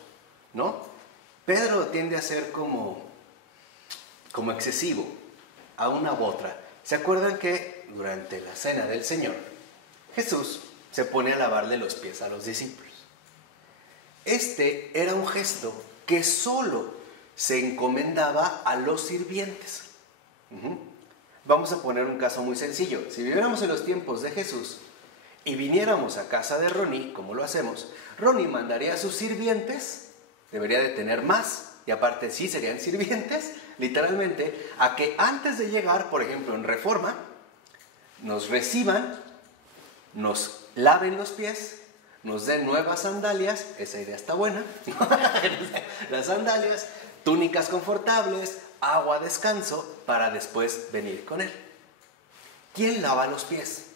¿no? Pedro tiende a ser como excesivo, a una u otra. ¿Se acuerdan que durante la cena del Señor, Jesús se pone a lavarle los pies a los discípulos? Este era un gesto que solo se encomendaba a los sirvientes. Vamos a poner un caso muy sencillo. Si viviéramos en los tiempos de Jesús y viniéramos a casa de Ronnie, como lo hacemos, Ronnie mandaría a sus sirvientes, debería de tener más, y aparte sí serían sirvientes, literalmente, a que antes de llegar, por ejemplo, en Reforma, nos reciban, nos laven los pies, nos den nuevas sandalias, esa idea está buena, las sandalias, túnicas confortables, agua, descanso, para después venir con Él. ¿Quién lava los pies?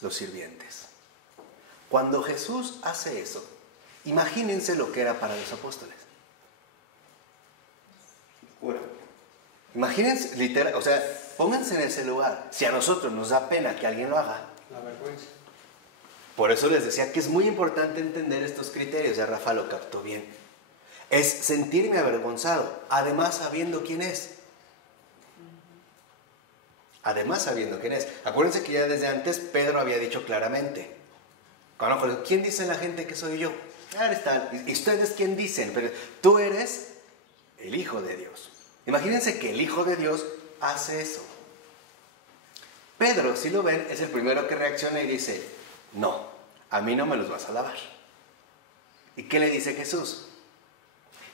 Los sirvientes. Cuando Jesús hace eso, imagínense lo que era para los apóstoles. Imagínense, literal, o sea, pónganse en ese lugar. Si a nosotros nos da pena que alguien lo haga, La vergüenza. por eso les decía que es muy importante entender estos criterios. Ya Rafa lo captó bien. Es sentirme avergonzado, además sabiendo quién es. Además sabiendo quién es. Acuérdense que ya desde antes Pedro había dicho claramente: ¿quién dice la gente que soy yo? Eres tal. ¿Y ustedes quién dicen? Pero tú eres el Hijo de Dios. Imagínense que el Hijo de Dios hace eso. Pedro, si lo ven, es el primero que reacciona y dice: no, a mí no me los vas a lavar. ¿Y qué le dice Jesús?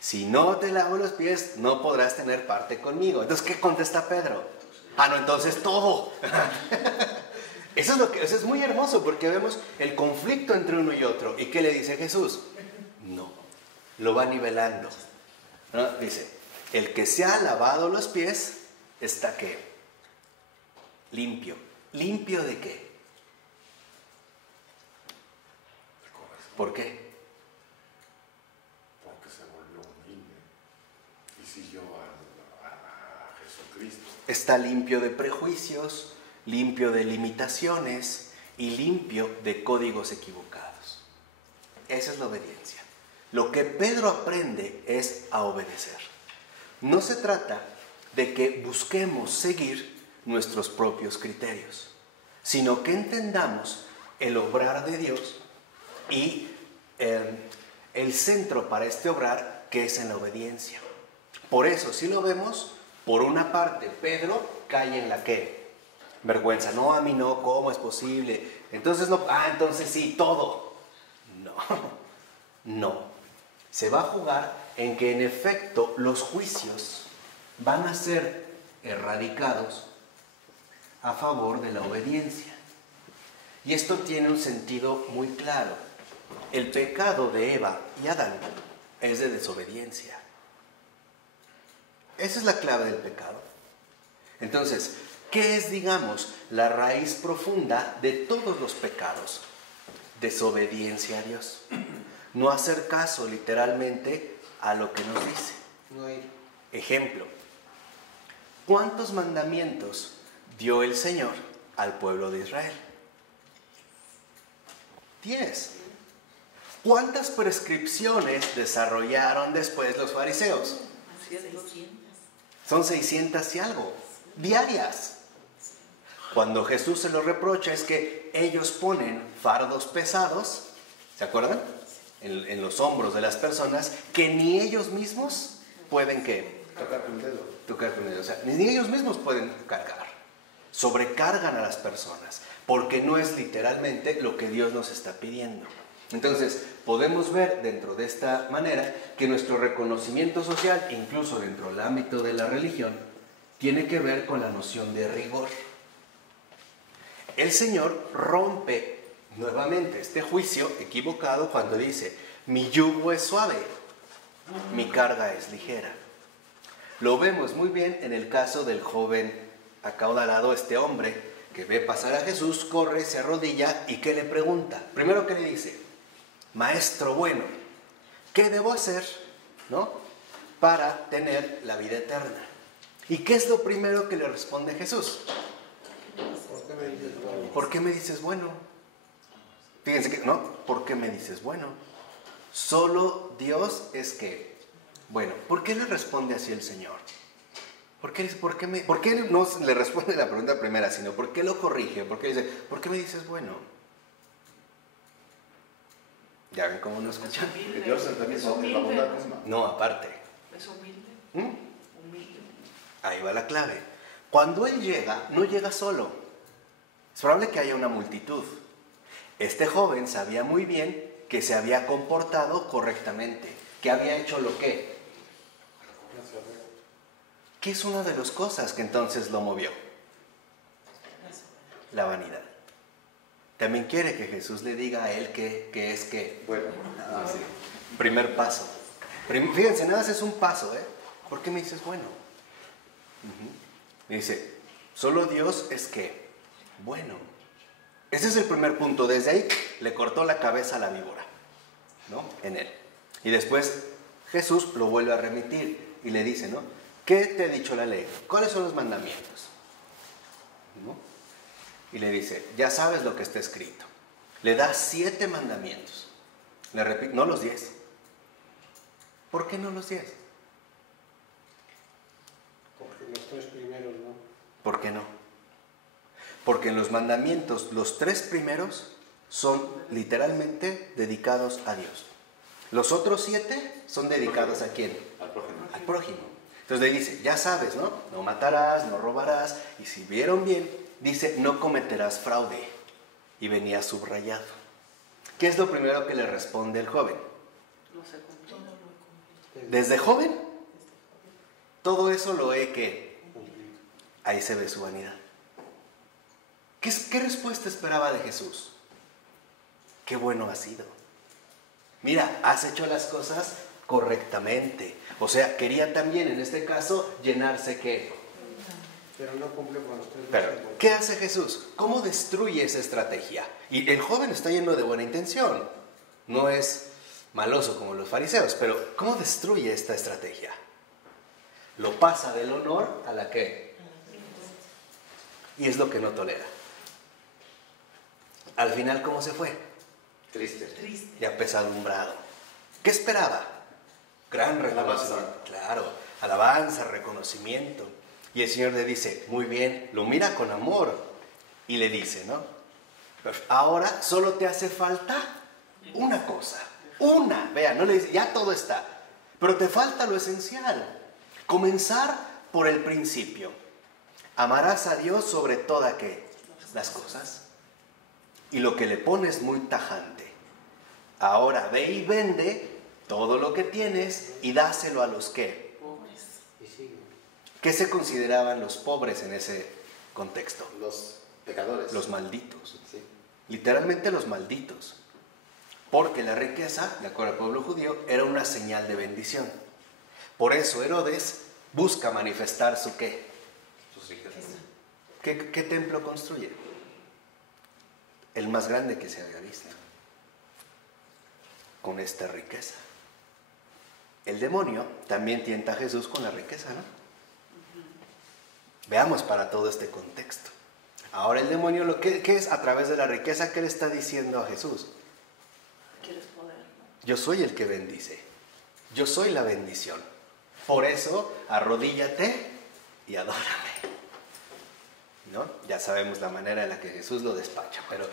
Si no te lavo los pies, no podrás tener parte conmigo. Entonces, ¿qué contesta Pedro? No, entonces todo. Eso es muy hermoso, porque vemos el conflicto entre uno y otro. ¿Y qué le dice Jesús? No, lo va nivelando, ¿no? Dice: el que se ha lavado los pies está ¿qué? Limpio. ¿Limpio de qué? ¿Por qué? Porque se volvió humilde y siguió a Jesucristo. Está limpio de prejuicios, limpio de limitaciones y limpio de códigos equivocados. Esa es la obediencia. Lo que Pedro aprende es a obedecer. No se trata de que busquemos seguir nuestros propios criterios, sino que entendamos el obrar de Dios y el centro para este obrar, que es en la obediencia. Por eso, si lo vemos, por una parte, Pedro cae en la ¿qué? Vergüenza. No, a mí no, ¿cómo es posible? Entonces no, entonces sí, todo. No. Se va a jugar en que en efecto los juicios van a ser erradicados a favor de la obediencia. Y esto tiene un sentido muy claro. El pecado de Eva y Adán es de desobediencia. Esa es la clave del pecado. Entonces, ¿qué es, digamos, la raíz profunda de todos los pecados? Desobediencia a Dios. No hacer caso literalmente a lo que nos dice. No hay. Ejemplo, ¿cuántos mandamientos dio el Señor al pueblo de Israel? 10. ¿Cuántas prescripciones desarrollaron después los fariseos? 600. Son 600 y algo, diarias. Cuando Jesús se los reprocha es que ellos ponen fardos pesados, ¿se acuerdan? En los hombros de las personas, que ni ellos mismos pueden ¿qué? Tocar con el dedo. Tocar con ellos. O sea, ni ellos mismos pueden cargar. Sobrecargan a las personas, porque no es literalmente lo que Dios nos está pidiendo. Entonces, podemos ver dentro de esta manera que nuestro reconocimiento social, incluso dentro del ámbito de la religión, tiene que ver con la noción de rigor. El Señor rompe nuevamente este juicio equivocado cuando dice: mi yugo es suave, mi carga es ligera. Lo vemos muy bien en el caso del joven acaudalado, este hombre que ve pasar a Jesús, corre, se arrodilla y ¿qué le pregunta? Primero, ¿qué le dice? Maestro bueno, ¿qué debo hacer, para tener la vida eterna? ¿Y qué es lo primero que le responde Jesús? ¿Por qué me dices bueno? Fíjense que, ¿no? ¿Por qué me dices bueno? Solo Dios es que, bueno, ¿por qué le responde así el Señor? ¿Por qué no le responde la pregunta primera, sino por qué lo corrige? ¿Por qué dice, ¿por qué me dices bueno? ¿Ya ven cómo no escuchan? Que Dios también es la bondad misma. No, aparte. Es humilde. Humilde. Ahí va la clave. Cuando Él llega, no llega solo. Es probable que haya una multitud. Este joven sabía muy bien que se había comportado correctamente, que había hecho lo que. ¿Qué es una de las cosas que entonces lo movió? La vanidad. También quiere que Jesús le diga a él que es que. Bueno, Sí. Primer paso. Fíjense, nada más es un paso, ¿eh? ¿Por qué me dices bueno? Me dice, solo Dios es que bueno. Ese es el primer punto. Desde ahí le cortó la cabeza a la víbora, ¿no? En él. Y después Jesús lo vuelve a remitir y le dice, ¿no? ¿Qué te ha dicho la ley? ¿Cuáles son los mandamientos? ¿No? Y le dice, ya sabes lo que está escrito. Le da 7 mandamientos. Le repito, no los 10. ¿Por qué no los 10? Porque los 3 primeros no. ¿Por qué no? Porque en los mandamientos, los 3 primeros son literalmente dedicados a Dios. Los otros 7 son dedicados a ¿quién? al prójimo. Al prójimo. Entonces le dice, ya sabes, ¿no? No matarás, no robarás. Y si vieron bien, dice, no cometerás fraude. Y venía subrayado. ¿Qué es lo primero que le responde el joven? No se cumplió. Desde joven, todo eso lo he que. Ahí se ve su vanidad. ¿Qué respuesta esperaba de Jesús? Qué bueno has sido. Mira, has hecho las cosas correctamente. O sea, quería también en este caso llenarse ¿qué? Pero no cumple con los 3 Pero, mandamientos. ¿qué hace Jesús? ¿Cómo destruye esa estrategia? Y el joven está lleno de buena intención. No es maloso como los fariseos, pero ¿cómo destruye esta estrategia? Lo pasa del honor a la que. Y es lo que no tolera. Al final, ¿cómo se fue? Triste. Triste. Ya apesadumbrado. ¿Qué esperaba? Gran reconocimiento. Alabanza. Claro, alabanza, reconocimiento. Y el Señor le dice, muy bien, lo mira con amor. Y le dice, ¿no? Ahora solo te hace falta una cosa. Una. Vean, no le dice, ya todo está. Pero te falta lo esencial. Comenzar por el principio. Amarás a Dios sobre todas las cosas. Y lo que le pones muy tajante. Ahora ve y vende todo lo que tienes y dáselo a los que. Pobres. Y sigue. ¿Qué se consideraban los pobres en ese contexto? Los pecadores. Los malditos. Sí. Literalmente los malditos. Porque la riqueza, de acuerdo al pueblo judío, era una señal de bendición. Por eso Herodes busca manifestar su ¿qué? Sus riquezas. ¿Qué templo construye? El más grande que se había visto. Con esta riqueza. El demonio también tienta a Jesús con la riqueza, ¿no? Veamos para todo este contexto. Ahora el demonio, ¿qué es a través de la riqueza? ¿Qué le está diciendo a Jesús? ¿Quieres poder? ¿No? Yo soy el que bendice. Yo soy la bendición. Por eso, arrodíllate y adórame. ¿No? Ya sabemos la manera en la que Jesús lo despacha, pero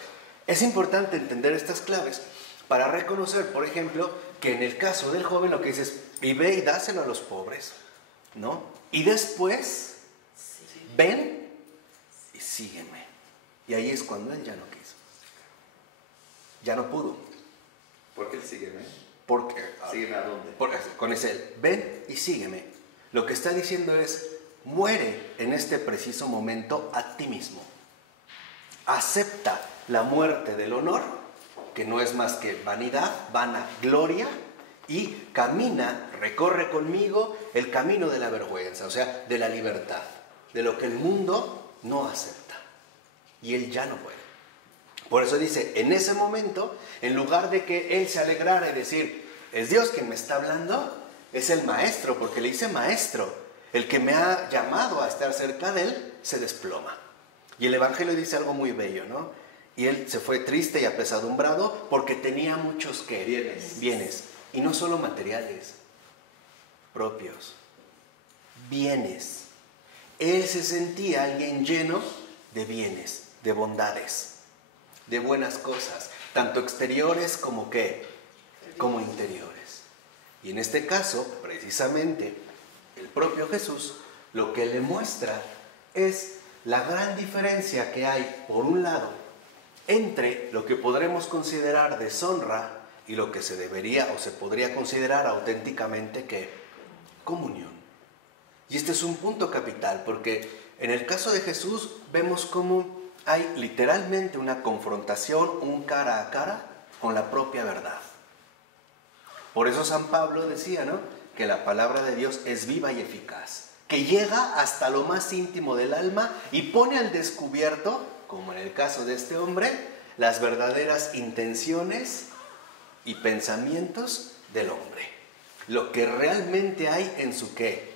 es importante entender estas claves para reconocer, por ejemplo, que en el caso del joven lo que dice es, y ve y dáselo a los pobres, ¿no? Y después, ven y sígueme. Y ahí es cuando él ya no quiso. Ya no pudo. ¿Por qué sígueme? Porque, ¿Sígueme a dónde? con ese, ven y sígueme. Lo que está diciendo es, muere en este preciso momento a ti mismo. Acepta la muerte del honor, que no es más que vanidad, vana gloria, y camina, recorre conmigo el camino de la vergüenza, o sea, de la libertad, de lo que el mundo no acepta. Y él ya no puede. Por eso dice, en ese momento, en lugar de que él se alegrara y decir, es Dios quien me está hablando, es el maestro, porque le dice maestro, el que me ha llamado a estar cerca de él, se desploma. Y el Evangelio dice algo muy bello, ¿no? Y él se fue triste y apesadumbrado porque tenía muchos ¿qué? Bienes. Y no solo materiales, propios, bienes. Él se sentía alguien lleno de bienes, de bondades, de buenas cosas, tanto exteriores como ¿qué? Como interiores. Y en este caso, precisamente, el propio Jesús lo que le muestra es la gran diferencia que hay, por un lado, entre lo que podremos considerar deshonra y lo que se debería o se podría considerar auténticamente ¿qué? Comunión. Y este es un punto capital, porque en el caso de Jesús vemos cómo hay literalmente una confrontación, un cara a cara con la propia verdad. Por eso San Pablo decía, ¿no?, que la palabra de Dios es viva y eficaz, que llega hasta lo más íntimo del alma y pone al descubierto, como en el caso de este hombre, las verdaderas intenciones y pensamientos del hombre. Lo que realmente hay en su ¿qué?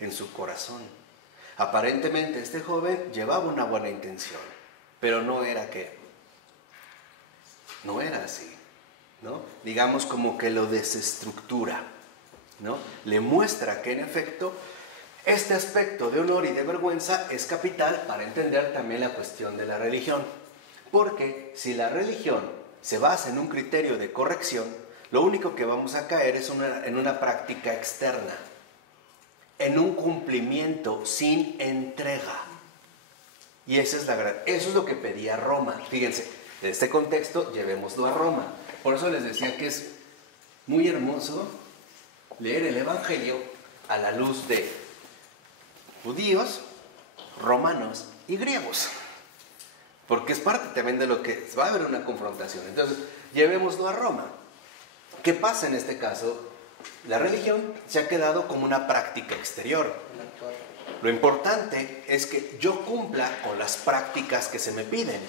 En su corazón. Aparentemente este joven llevaba una buena intención, pero no era ¿qué? No era así, ¿no? Digamos como que lo desestructura, ¿no? Le muestra que en efecto este aspecto de honor y de vergüenza es capital para entender también la cuestión de la religión. Porque si la religión se basa en un criterio de corrección, lo único que vamos a caer es en una práctica externa, en un cumplimiento sin entrega. Y eso es lo que pedía Roma. Fíjense, de este contexto llevémoslo a Roma. Por eso les decía que es muy hermoso leer el Evangelio a la luz de judíos, romanos y griegos. Porque es parte también de lo que va a haber una confrontación. Entonces, llevémoslo a Roma. ¿Qué pasa en este caso? La religión se ha quedado como una práctica exterior. Lo importante es que yo cumpla con las prácticas que se me piden.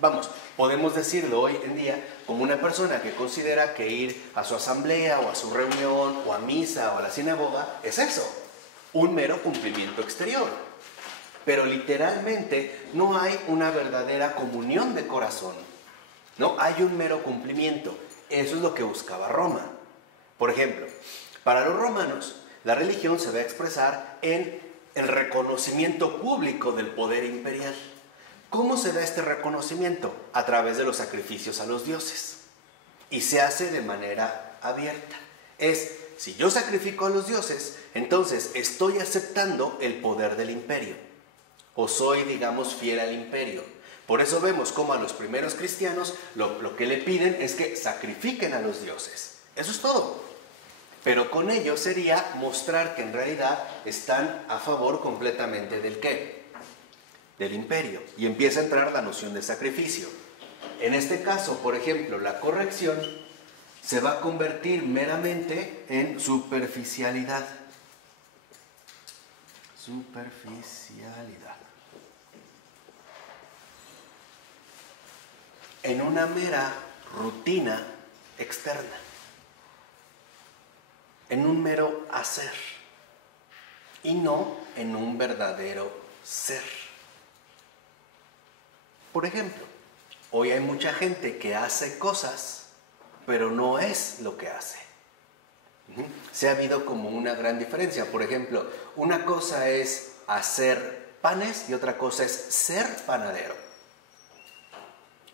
Vamos, podemos decirlo hoy en día como una persona que considera que ir a su asamblea o a su reunión o a misa o a la sinagoga es eso, un mero cumplimiento exterior. Pero literalmente no hay una verdadera comunión de corazón, no hay un mero cumplimiento. Eso es lo que buscaba Roma. Por ejemplo, para los romanos, la religión se va a expresar en el reconocimiento público del poder imperial. ¿Cómo se da este reconocimiento? A través de los sacrificios a los dioses. Y se hace de manera abierta. Si yo sacrifico a los dioses, entonces estoy aceptando el poder del imperio. O soy, digamos, fiel al imperio. Por eso vemos cómo a los primeros cristianos lo que le piden es que sacrifiquen a los dioses. Eso es todo. Pero con ello sería mostrar que en realidad están a favor completamente del ¿qué? Del imperio. Y empieza a entrar la noción de sacrificio. En este caso, por ejemplo, la corrección se va a convertir meramente en superficialidad. Superficialidad. En una mera rutina externa. En un mero hacer. Y no en un verdadero ser. Por ejemplo, hoy hay mucha gente que hace cosas, pero no es lo que hace. Se ha habido como una gran diferencia. Por ejemplo, una cosa es hacer panes y otra cosa es ser panadero.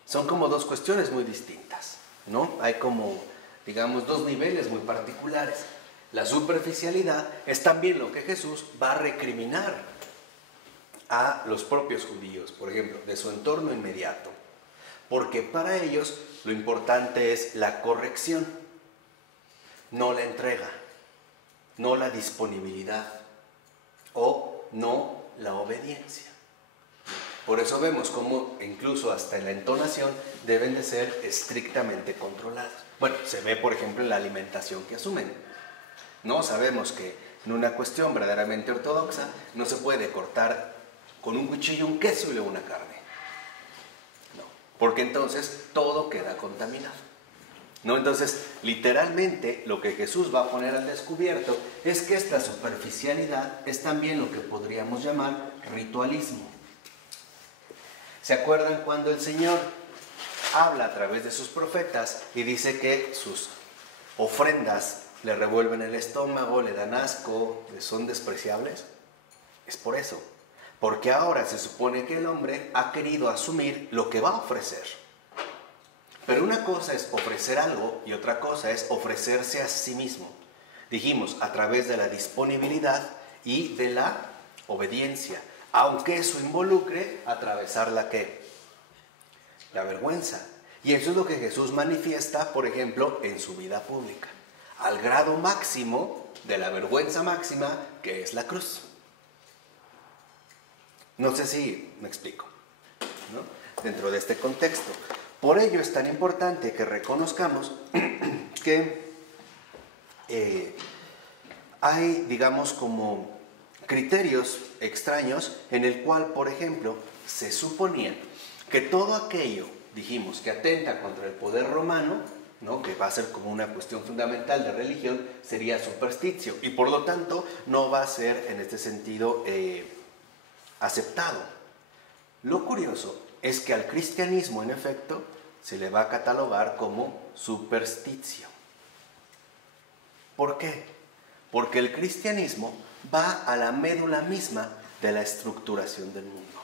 Son como dos cuestiones muy distintas, ¿no? Hay como, digamos, dos niveles muy particulares. La superficialidad es también lo que Jesús va a recriminar a los propios judíos, por ejemplo, de su entorno inmediato. Porque para ellos lo importante es la corrección, no la entrega, no la disponibilidad o no la obediencia. Por eso vemos cómo incluso hasta en la entonación deben de ser estrictamente controlados. Bueno, se ve por ejemplo en la alimentación que asumen. No sabemos que en una cuestión verdaderamente ortodoxa no se puede cortar con un cuchillo un queso y luego una carne. No, porque entonces todo queda contaminado. ¿No? Entonces, literalmente lo que Jesús va a poner al descubierto es que esta superficialidad es también lo que podríamos llamar ritualismo. ¿Se acuerdan cuando el Señor habla a través de sus profetas y dice que sus ofrendas le revuelven el estómago, le dan asco, le son despreciables. Es por eso, porque ahora se supone que el hombre ha querido asumir lo que va a ofrecer. Pero una cosa es ofrecer algo y otra cosa es ofrecerse a sí mismo. Dijimos, a través de la disponibilidad y de la obediencia, aunque eso involucre atravesar la ¿qué? La vergüenza. Y eso es lo que Jesús manifiesta, por ejemplo, en su vida pública, al grado máximo de la vergüenza máxima, que es la cruz. No sé si me explico, ¿no? Dentro de este contexto. Por ello es tan importante que reconozcamos que hay, digamos, como criterios extraños en el cual, por ejemplo, se suponía que todo aquello, dijimos, que atenta contra el poder romano, ¿no? Que va a ser como una cuestión fundamental de religión, sería supersticio y por lo tanto no va a ser en este sentido aceptado. Lo curioso es que al cristianismo, en efecto, se le va a catalogar como supersticio. ¿Por qué? Porque el cristianismo va a la médula misma de la estructuración del mundo.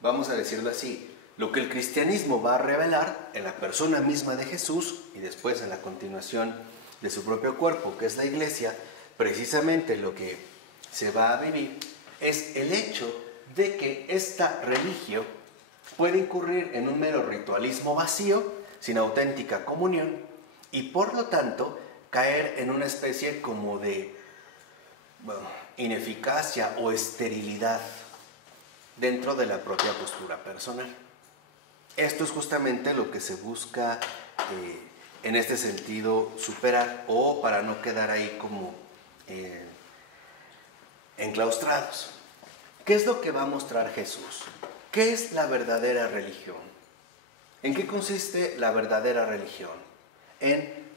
Vamos a decirlo así, lo que el cristianismo va a revelar en la persona misma de Jesús y después en la continuación de su propio cuerpo, que es la iglesia, precisamente lo que se va a vivir es el hecho de que esta religión puede incurrir en un mero ritualismo vacío, sin auténtica comunión, y por lo tanto caer en una especie como de ineficacia o esterilidad dentro de la propia postura personal. Esto es justamente lo que se busca en este sentido superar, o para no quedar ahí como enclaustrados. ¿Qué es lo que va a mostrar Jesús? ¿Qué es la verdadera religión? ¿En qué consiste la verdadera religión? En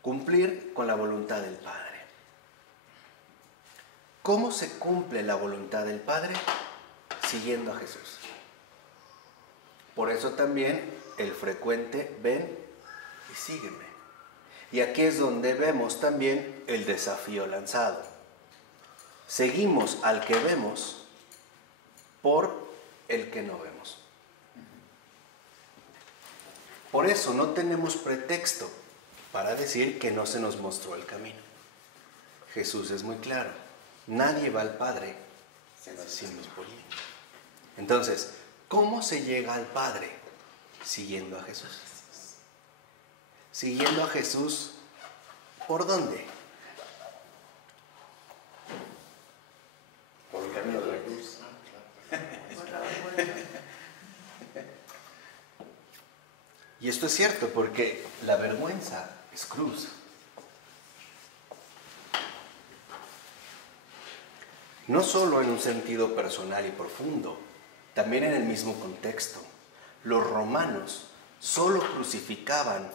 cumplir con la voluntad del Padre. ¿Cómo se cumple la voluntad del Padre? Siguiendo a Jesús. Por eso también el frecuente ven y sígueme. Y aquí es donde vemos también el desafío lanzado. Seguimos al que vemos por el que no vemos. Por eso no tenemos pretexto para decir que no se nos mostró el camino. Jesús es muy claro. Nadie va al Padre sino por él. Entonces, ¿cómo se llega al Padre? Siguiendo a Jesús. Siguiendo a Jesús, ¿por dónde? Por el camino de la cruz. Y esto es cierto porque la vergüenza es cruz. No solo en un sentido personal y profundo, también en el mismo contexto. Los romanos solo crucificaban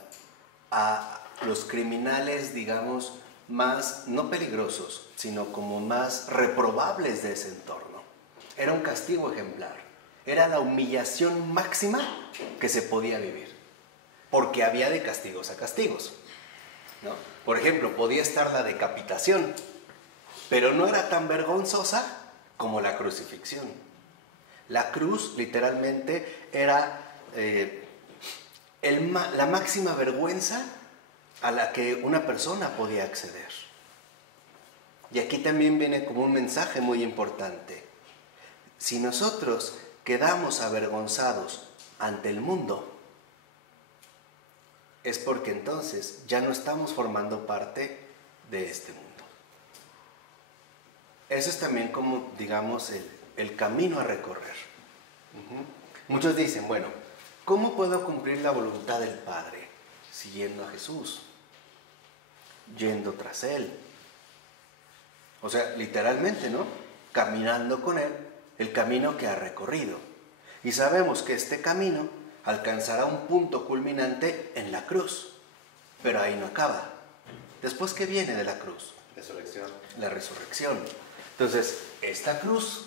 a los criminales, digamos, más, no peligrosos, sino como más reprobables de ese entorno. Era un castigo ejemplar. Era la humillación máxima que se podía vivir. Porque había de castigos a castigos, ¿no? Por ejemplo, podía estar la decapitación, pero no era tan vergonzosa como la crucifixión. La cruz literalmente era la máxima vergüenza a la que una persona podía acceder. Y aquí también viene como un mensaje muy importante. Si nosotros quedamos avergonzados ante el mundo, es porque entonces ya no estamos formando parte de este mundo. Eso es también como, digamos, el camino a recorrer. Muchos dicen, bueno, ¿cómo puedo cumplir la voluntad del Padre? Siguiendo a Jesús, yendo tras Él. O sea, literalmente, ¿no? Caminando con Él el camino que ha recorrido. Y sabemos que este camino alcanzará un punto culminante en la cruz. Pero ahí no acaba. ¿Después qué viene de la cruz? Resurrección. La resurrección. Entonces, esta cruz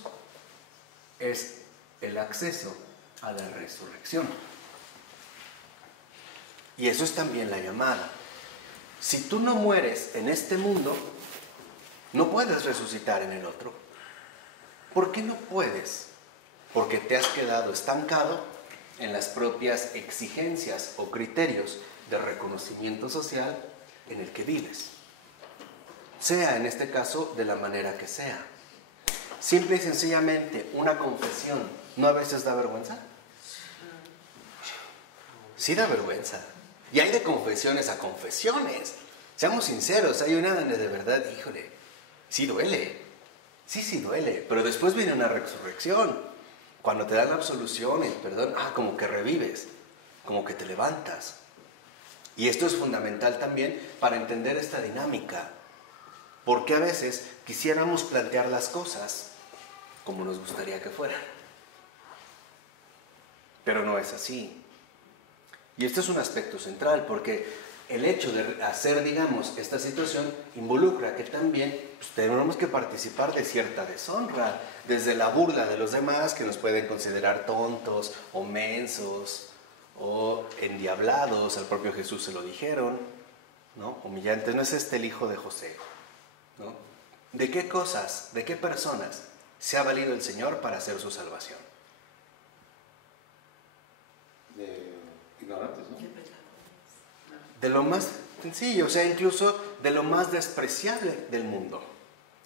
es el acceso a la resurrección. Y eso es también la llamada. Si tú no mueres en este mundo, no puedes resucitar en el otro. ¿Por qué no puedes? Porque te has quedado estancado en las propias exigencias o criterios de reconocimiento social en el que vives. Sea en este caso de la manera que sea. Simple y sencillamente una confesión, ¿no a veces da vergüenza? Sí da vergüenza. Y hay de confesiones a confesiones. Seamos sinceros, hay una donde de verdad, híjole, sí duele. Sí duele. Pero después viene una resurrección. Cuando te dan la absolución, el perdón, como que revives, como que te levantas. Y esto es fundamental también para entender esta dinámica. Porque a veces quisiéramos plantear las cosas como nos gustaría que fueran. Pero no es así. Y este es un aspecto central, porque el hecho de hacer, digamos, esta situación involucra que también tenemos que participar de cierta deshonra, desde la burla de los demás, que nos pueden considerar tontos o mensos o endiablados, al propio Jesús se lo dijeron, ¿no? Humillantes, ¿no es este el hijo de José? ¿No? ¿De qué cosas, de qué personas se ha valido el Señor para hacer su salvación? De ignorantes, ¿no? De lo más sencillo, o sea, incluso de lo más despreciable del mundo,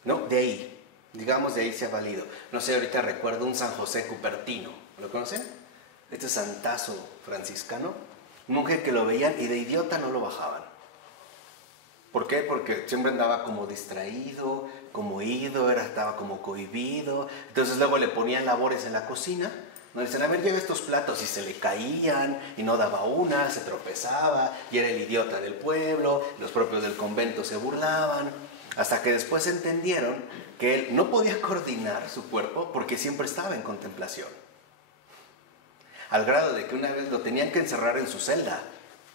¿no? De ahí, digamos, de ahí se ha valido. No sé, ahorita recuerdo un San José Cupertino, ¿lo conocen? Este santazo franciscano, un monje que lo veían y de idiota no lo bajaban. ¿Por qué? Porque siempre andaba como distraído, como ido, estaba como cohibido. Entonces luego le ponían labores en la cocina. Nos dicen, a ver, lleva estos platos, y se le caían, y no daba una, se tropezaba, y era el idiota del pueblo, los propios del convento se burlaban, hasta que después entendieron que él no podía coordinar su cuerpo porque siempre estaba en contemplación. Al grado de que una vez lo tenían que encerrar en su celda,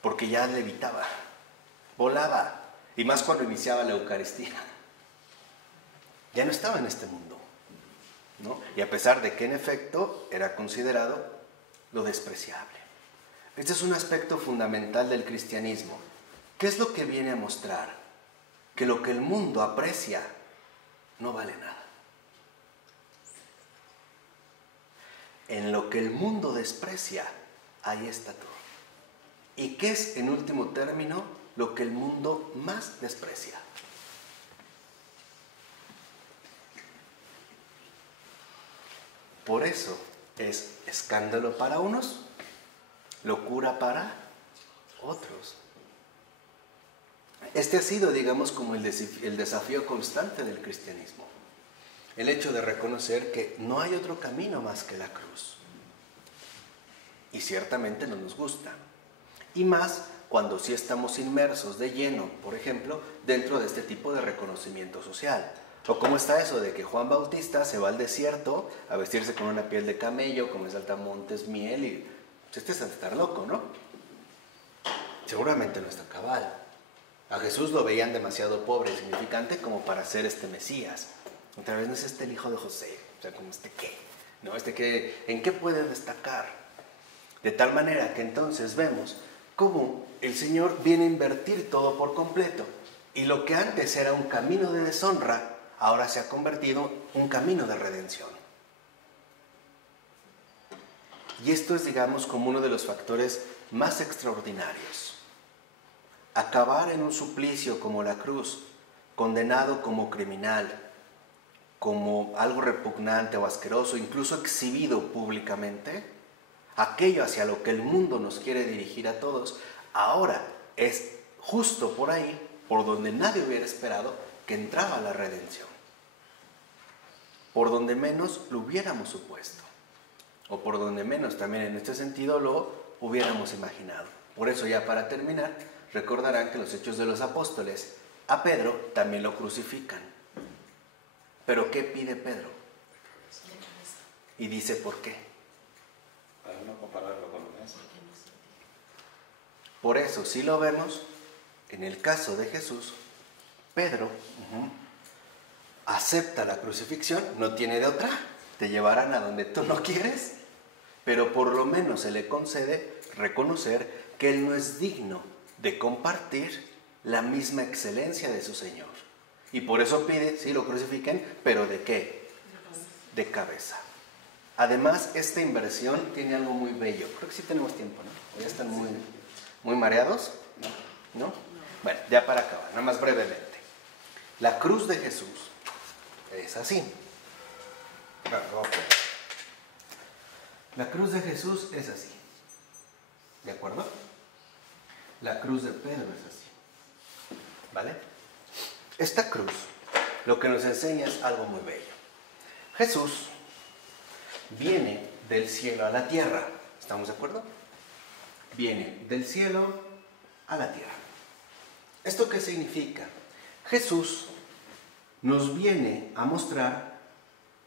porque ya levitaba, volaba, y más cuando iniciaba la Eucaristía. Ya no estaba en este mundo, ¿no? Y a pesar de que en efecto era considerado lo despreciable. Este es un aspecto fundamental del cristianismo. ¿Qué es lo que viene a mostrar? Que lo que el mundo aprecia no vale nada. En lo que el mundo desprecia, ahí está todo. ¿Y qué es, en último término, lo que el mundo más desprecia? Por eso es escándalo para unos, locura para otros. Este ha sido, digamos, como el desafío constante del cristianismo. El hecho de reconocer que no hay otro camino más que la cruz. Y ciertamente no nos gusta. Y más cuando sí estamos inmersos de lleno, por ejemplo, dentro de este tipo de reconocimiento social. ¿O cómo está eso de que Juan Bautista se va al desierto a vestirse con una piel de camello, comer saltamontes, miel y... Pues este es de estar loco, ¿no? Seguramente no está cabal. A Jesús lo veían demasiado pobre y insignificante como para ser este Mesías. Otra vez no es este el hijo de José. O sea, como este qué, ¿no? Este que, ¿en qué puede destacar? De tal manera que entonces vemos cómo el Señor viene a invertir todo por completo. Y lo que antes era un camino de deshonra, ahora se ha convertido en un camino de redención. Y esto es, digamos, como uno de los factores más extraordinarios. Acabar en un suplicio como la cruz, condenado como criminal, como algo repugnante o asqueroso, incluso exhibido públicamente, aquello hacia lo que el mundo nos quiere dirigir a todos, ahora es justo por ahí, por donde nadie hubiera esperado, que entraba la redención. Por donde menos lo hubiéramos supuesto. O por donde menos también en este sentido lo hubiéramos imaginado. Por eso, ya para terminar, recordarán que en los Hechos de los Apóstoles a Pedro también lo crucifican. ¿Pero qué pide Pedro? Y dice por qué. Para no compararlo con eso. Por eso, si lo vemos, en el caso de Jesús, Pedro acepta la crucifixión, no tiene de otra, te llevarán a donde tú no quieres, pero por lo menos se le concede reconocer que Él no es digno de compartir la misma excelencia de su Señor. Y por eso pide, sí, lo crucifiquen, pero ¿de qué? De cabeza. Además, esta inversión tiene algo muy bello. Creo que sí tenemos tiempo, ¿no? ¿O ya están muy mareados? ¿No? Bueno, ya para acabar, nada más brevemente. La cruz de Jesús es así. La cruz de Jesús es así. ¿De acuerdo? La cruz de Pedro es así. ¿Vale? Esta cruz lo que nos enseña es algo muy bello. Jesús viene del cielo a la tierra. ¿Estamos de acuerdo? Viene del cielo a la tierra. ¿Esto qué significa? Jesús nos viene a mostrar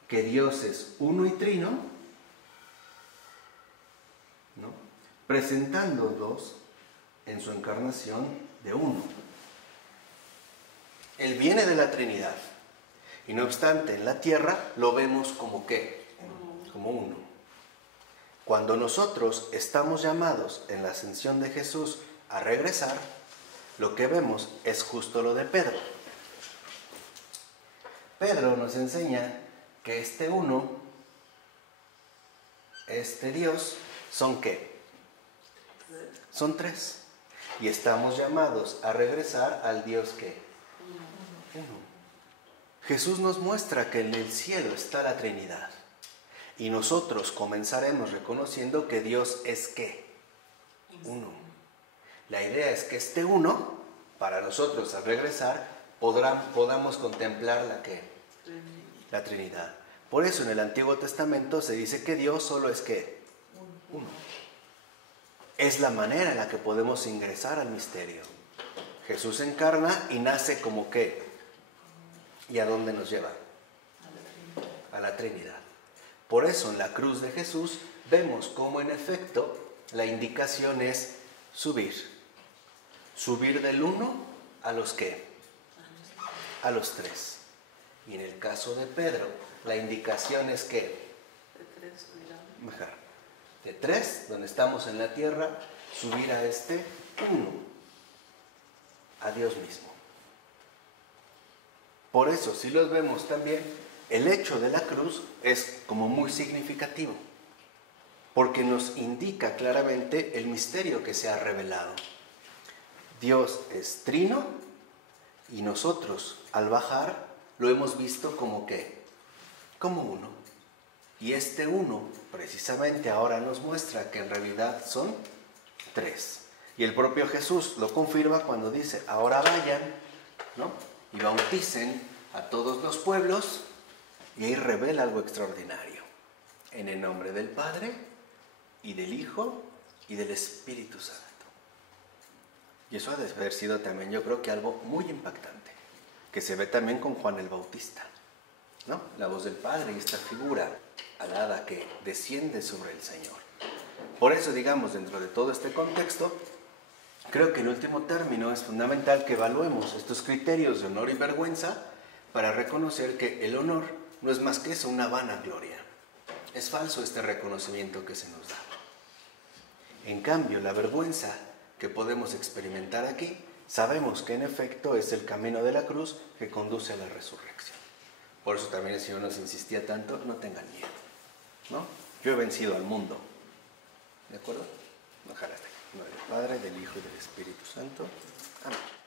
que Dios es uno y trino, ¿no? Presentándolos en su encarnación de uno. Él viene de la Trinidad y no obstante en la tierra lo vemos como ¿qué? Como uno. Cuando nosotros estamos llamados en la ascensión de Jesús a regresar, lo que vemos es justo lo de Pedro. Pedro nos enseña que este uno, este Dios, ¿son qué? Son tres. Y estamos llamados a regresar al Dios que uno. Jesús nos muestra que en el cielo está la Trinidad. Y nosotros comenzaremos reconociendo que Dios es ¿qué? Uno. La idea es que este uno, para nosotros al regresar, podamos contemplar la Trinidad. Por eso en el Antiguo Testamento se dice que Dios solo es ¿qué? Uno. Es la manera en la que podemos ingresar al misterio. Jesús se encarna y nace como ¿qué? ¿Y a dónde nos lleva? A la Trinidad. Por eso en la cruz de Jesús vemos cómo en efecto la indicación es subir. Subir del uno a los ¿qué? A los tres. Y en el caso de Pedro, la indicación es ¿qué? Mejor. De tres, donde estamos en la tierra, subir a este uno, a Dios mismo. Por eso, si los vemos también, el hecho de la cruz es como muy significativo, porque nos indica claramente el misterio que se ha revelado. Dios es trino y nosotros al bajar lo hemos visto como ¿qué? Como uno. Y este uno precisamente ahora nos muestra que en realidad son tres. Y el propio Jesús lo confirma cuando dice, ahora vayan, ¿no? Y bauticen a todos los pueblos, y ahí revela algo extraordinario. En el nombre del Padre, y del Hijo, y del Espíritu Santo. Y eso ha de haber sido también, yo creo que algo muy impactante, que se ve también con Juan el Bautista, ¿no? La voz del Padre y esta figura alada que desciende sobre el Señor. Por eso, digamos, dentro de todo este contexto, creo que en último término es fundamental que evaluemos estos criterios de honor y vergüenza para reconocer que el honor no es más que eso, una vanagloria. Es falso este reconocimiento que se nos da. En cambio, la vergüenza que podemos experimentar aquí, sabemos que en efecto es el camino de la cruz que conduce a la resurrección. Por eso también el Señor nos insistía tanto, no tengan miedo, ¿no? Yo he vencido al mundo. ¿De acuerdo? Ojalá esté. En nombre del Padre, del Hijo y del Espíritu Santo. Amén.